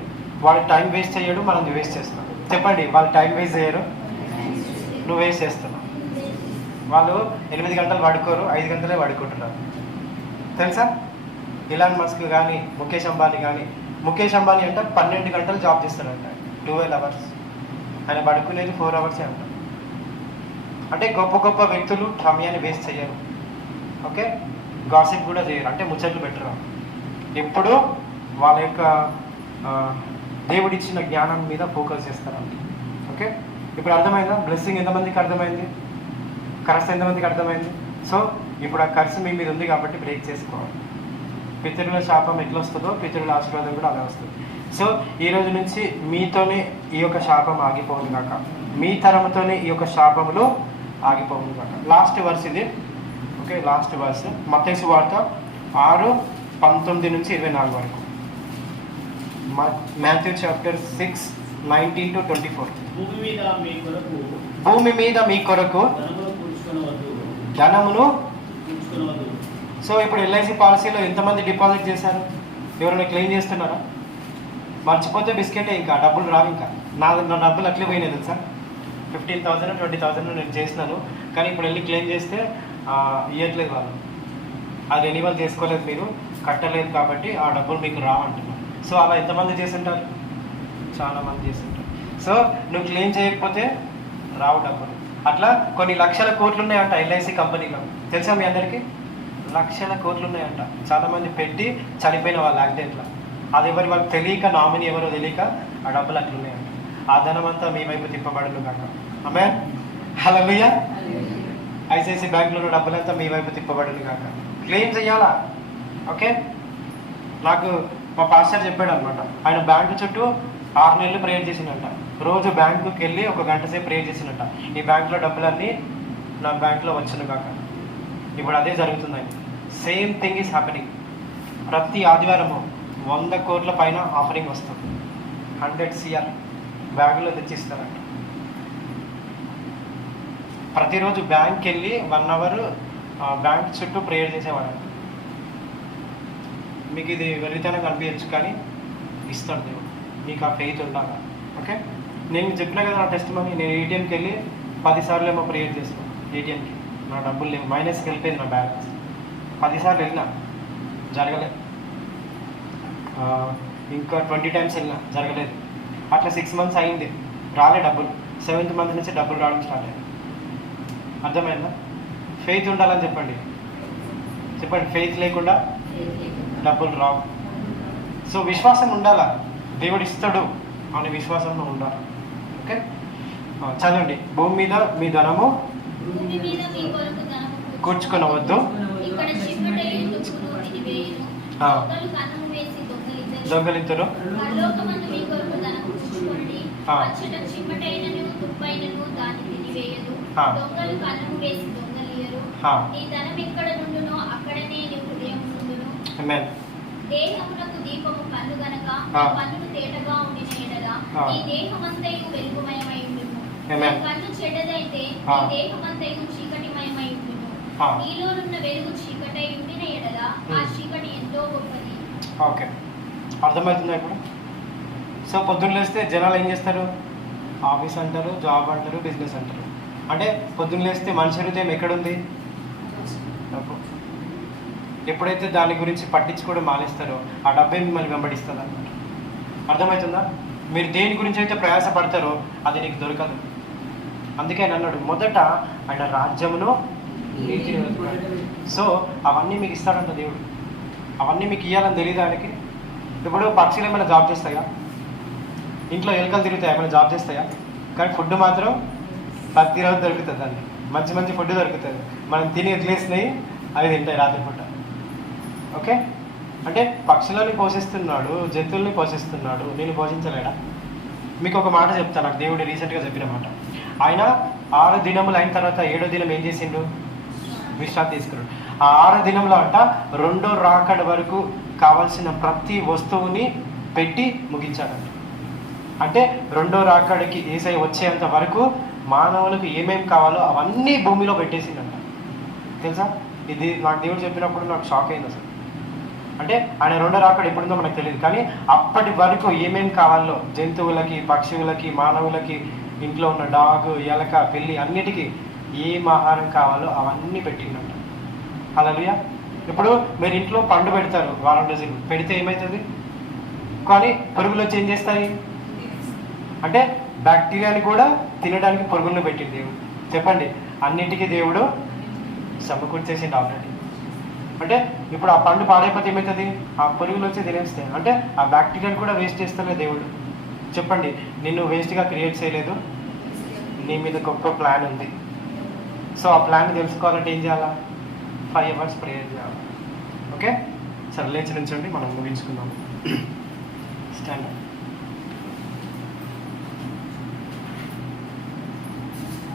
వాడు టైం వేస్ట్ చేయడు, మనం వేస్ట్ చేస్తాం. చెప్పండి, వాళ్ళు టైం వేస్ట్ చేయరు, నువ్వు వేస్ట్ చేస్తున్నావు. వాళ్ళు 8 గంటలు పడుకోరు, 5 గంటలే పడుకుంటున్నారు. తెలుసా? ఇలాన్ మస్క్ కానీ, ముఖేష్ అంబానీ కానీ. ముఖేష్ అంబానీ అంటే 12 గంటలు జాబ్ చేస్తాడంట, 12 అవర్స్. ఆయన పడుకునేది 4 అవర్సే అంట. అంటే గొప్ప గొప్ప వ్యక్తులు సమయాన్ని వేస్ట్ చేయరు. ఓకే, గాసిప్ కూడా చేయరు, అంటే ముచ్చట్లు పెట్టరు. ఎప్పుడు వాళ్ళ యొక్క దేవుడిచ్చిన జ్ఞానం మీద ఫోకస్ చేస్తారంట. ఓకే, ఇప్పుడు అర్థమైందా? బ్లెస్సింగ్ ఎంతమందికి అర్థమైంది? కర్స్ ఎంతమందికి అర్థమైంది? సో ఇప్పుడు ఆ కర్స్ మీ మీద ఉంది కాబట్టి బ్రేక్ చేసుకోవాలి. పితరుల శాపం ఎట్లా వస్తుందో పితరుల ఆశీర్వాదం కూడా అలా వస్తుంది. సో ఈ రోజు నుంచి మీతోనే ఈ యొక్క శాపం ఆగిపోవును కాక, మీ తరముతోనే ఈ యొక్క శాపములు ఆగిపోవును కాక. లాస్ట్ వర్స్ ఇది. ఓకే, లాస్ట్ వర్స్ మత్తయి సువార్త 6:19-24 వరకు. Matthew chapter 6:19-24. భూమి మీద మీ కొరకు ధనమును. సో ఇప్పుడు ఎల్ఐసి పాలసీలో ఎంతమంది డిపాజిట్ చేశారు? ఎవరైనా క్లెయిమ్ చేస్తున్నారా? మర్చిపోతే బిస్కెటే, ఇంకా డబ్బులు రావు. ఇంకా నా డబ్బులు అట్లే పోయినాయి తెలుసా. 15,000 20,000 నేను చేసినాను, కానీ ఇప్పుడు వెళ్ళి క్లెయిమ్ చేస్తే ఇవ్వట్లేదు వాళ్ళు. అది రెన్యువల్ చేసుకోలేదు, మీరు కట్టలేదు, కాబట్టి ఆ డబ్బులు మీకు రావంటున్నారు. సో అలా ఎంతమంది చేస్తుంటారు? చాలామంది చేస్తుంటారు. సో నువ్వు క్లెయిమ్ చేయకపోతే రావు డబ్బులు. అట్లా కొన్ని లక్షల కోట్లు ఉన్నాయంట ఎల్ఐసి కంపెనీలో. తెలుసా మీ అందరికీ? లక్షల కోట్లు ఉన్నాయంట. చాలామంది పెట్టి చనిపోయిన వాళ్ళ యాక్సిడెంట్లో. అది ఎవరి వాళ్ళకి తెలియక, నామినీ ఎవరో తెలియక ఆ డబ్బులు అట్లున్నాయంట. ఆ ధనం అంతా మీ వైపు తిప్పబడును కాక. ఆమేన్, హల్లెలూయా. ఐసిఐసి బ్యాంకులో డబ్బులంతా మీ వైపు తిప్పబడును కాక. క్లెయిమ్ చేయాలా? ఓకే, నాకు మా పాస్టర్ చెప్పాడు అనమాట. ఆయన బ్యాంకు చుట్టూ 6 నెలలు ప్రేయర్ చేసిందంట. రోజు బ్యాంకుకి వెళ్ళి 1 గంట సేపు ప్రేయర్ చేసిందంట. ఈ బ్యాంకులో డబ్బులన్నీ నా బ్యాంకులో వచ్చును కాక. ఇప్పుడు అదే జరుగుతుందండి. Same thing is happening. ప్రతి ఆదివారము 100 కోట్ల పైన ఆఫరింగ్ వస్తుంది. 100 CR బ్యాంకులో తెచ్చిస్తారంట. ప్రతిరోజు బ్యాంక్కి వెళ్ళి 1 అవర్ బ్యాంక్ చుట్టూ ప్రేయర్ చేసేవాడు. మీకు ఇది వెర్రితనం కనిపించచ్చు, కానీ ఇస్తాడు దేవుడు. మీకు ఆ ఫెయిత్ ఉండాలి. ఓకే, నేను చెప్పినా కదా నా టెస్ట్ మనీ, నేను ఏటీఎంకి వెళ్ళి 10 సార్లు ఏమో ప్రేయర్ చేస్తాను. ఏటీఎంకి నా డబ్బులు లేవు, మైనస్కి వెళ్ళిపోయింది నా బ్యాలెన్స్. 10 సార్లు వెళ్ళినా జరగలేదు. ఇంకా 20 టైమ్స్ వెళ్ళినా జరగలేదు. అట్లా 6 మంత్స్ అయింది, రాలే డబ్బులు. 7th మంత్ నుంచి డబ్బులు రావడం స్టార్ట్ అయ్యింది. అర్థమైందా? ఫెయిత్ ఉండాలని చెప్పండి. ఫెయిత్ లేకుండా డబ్బులు రావు. సో విశ్వాసం ఉండాలా, దేవుడు ఇస్తాడు అనే విశ్వాసంలో ఉండాలి. ఓకే, చదవండి. భూమి మీద మీ ధనము భూమి మీద మీ కొరకు ధనము కూర్చుకొనవద్దు, ఇక్కడ చిమ్మటయు తుప్పును తినివేయును, దొంగలు కన్నులు వేసి దొంగలింతురు. పరలోకమందు మీ కొరకు ధనము కూర్చుకొనుడి, అచ్చట చిమ్మటైనను తుప్పైనను దాన్ని తినివేయదు, దొంగలు కన్నులు వేసి దొంగలియరు. నీ ధనం ఎక్కడ నుండునో అక్కడనే నీ హృదయం నుండును. ఆమేన్. దేహమునకు దీపము కన్ను గనక కన్నును తేటగా ఉండిన ఎడల ఈ దేహమంతయు వెలుగుమయమై ఉండును. కన్ను చెడ్డదైతే ఈ దేహమంతయు చీకటిమయమై ఉండును. నీలోనున్న వెలుగు చీకటై ఉండిన ఎడల ఆ చీకటి ఎంతో గొప్పది. ఓకే, అర్థమవుతుందా ఇప్పుడు? సో పొద్దున్న లేస్తే జనాలు ఏం చేస్తారు? ఆఫీస్ అంటారు, జాబ్ అంటారు, బిజినెస్ అంటారు. అంటే పొద్దున్న లేస్తే మనిషి హృదయం ఎక్కడుంది? డబ్బు. ఎప్పుడైతే దాని గురించి పట్టించుకోవడం మానేస్తారో ఆ డబ్బే మిమ్మల్ని వెంబడిస్తుంది అన్నమాట. అర్థమవుతుందా? మీరు దేని గురించి అయితే ప్రయాసపడతారో అది నీకు దొరకదు. అందుకే ఆయన అన్నాడు, మొదట ఆయన రాజ్యమును నీతిని వెతుకుతాడు. సో అవన్నీ మీకు ఇస్తాడంట దేవుడు. అవన్నీ మీకు ఇవ్వాలని తెలియదు ఆయనకి. ఇప్పుడు పక్షులు ఏమైనా జాబ్ చేస్తాయా? ఇంట్లో ఎలుకలు తిరుగుతాయా? ఏమైనా జాబ్ చేస్తాయా? కానీ ఫుడ్ మాత్రం ప్రతిరోజు దొరుకుతుంది. అండి మంచి మంచి ఫుడ్ దొరుకుతుంది. మనం తిని వదిలేసినవి అవి తింటాయి రాత్రిపూట. ఓకే, అంటే పక్షులని పోషిస్తున్నాడు, జంతువుల్ని పోషిస్తున్నాడు, నేను పోషించలేడా? మీకు ఒక మాట చెప్తాను, నాకు దేవుడు రీసెంట్గా చెప్పిన మాట. ఆయన 6 దినములు అయిన తర్వాత 7వ దినం ఏం చేసిండు? విశ్రాంతి తీసుకున్నాడు. ఆ 6 దినంలో అంట 2వ రాకడ వరకు కావాల్సిన ప్రతి వస్తువుని పెట్టి ముగించాడంట. అంటే 2వ రాకడికి యేసయ్య వచ్చేంత వరకు మానవులకు ఏమేమి కావాలో అవన్నీ భూమిలో పెట్టేసిందంట. తెలుసా? ఇది నాకు దేవుడు చెప్పినప్పుడు నాకు షాక్ అయింది అసలు. అంటే ఆయన 2వ రాకడ ఎప్పుడుందో మనకు తెలియదు, కానీ అప్పటి వరకు ఏమేమి కావాలో జంతువులకి, పక్షువులకి, మానవులకి, ఇంట్లో ఉన్న డాగ్, ఎలక, పిల్లి అన్నిటికీ ఏం ఆహారం కావాలో అవన్నీ పెట్టిందంట. హల్లెలూయా. ఇప్పుడు మీరు ఇంట్లో పండు పెడతారు, వారం రోజులు పెడితే ఏమవుతుంది? కానీ పురుగులు వచ్చి ఏం చేస్తాయి? అంటే బ్యాక్టీరియాని కూడా తినడానికి పురుగులను పెట్టింది దేవుడు. చెప్పండి, అన్నింటికీ దేవుడు సమకూర్చేసింది ఆల్రెడీ. అంటే ఇప్పుడు ఆ పండు పాడైపోతే ఏమవుతుంది? ఆ పురుగులు వచ్చి తినేస్తాయి. అంటే ఆ బ్యాక్టీరియాని కూడా వేస్ట్ చేస్తానే దేవుడు. చెప్పండి, నిన్ను వేస్ట్గా క్రియేట్ చేయలేదు, నీ మీద గొప్ప ప్లాన్ ఉంది. సో ఆ ప్లాన్ తెలుసుకోవాలంటే ఏం చేయాలా? 5 hours ప్రేయర్ చేయాలి. ఓకే, సరే లేచి నుంచండి, మనం ముగించుకుందాం. Stand up.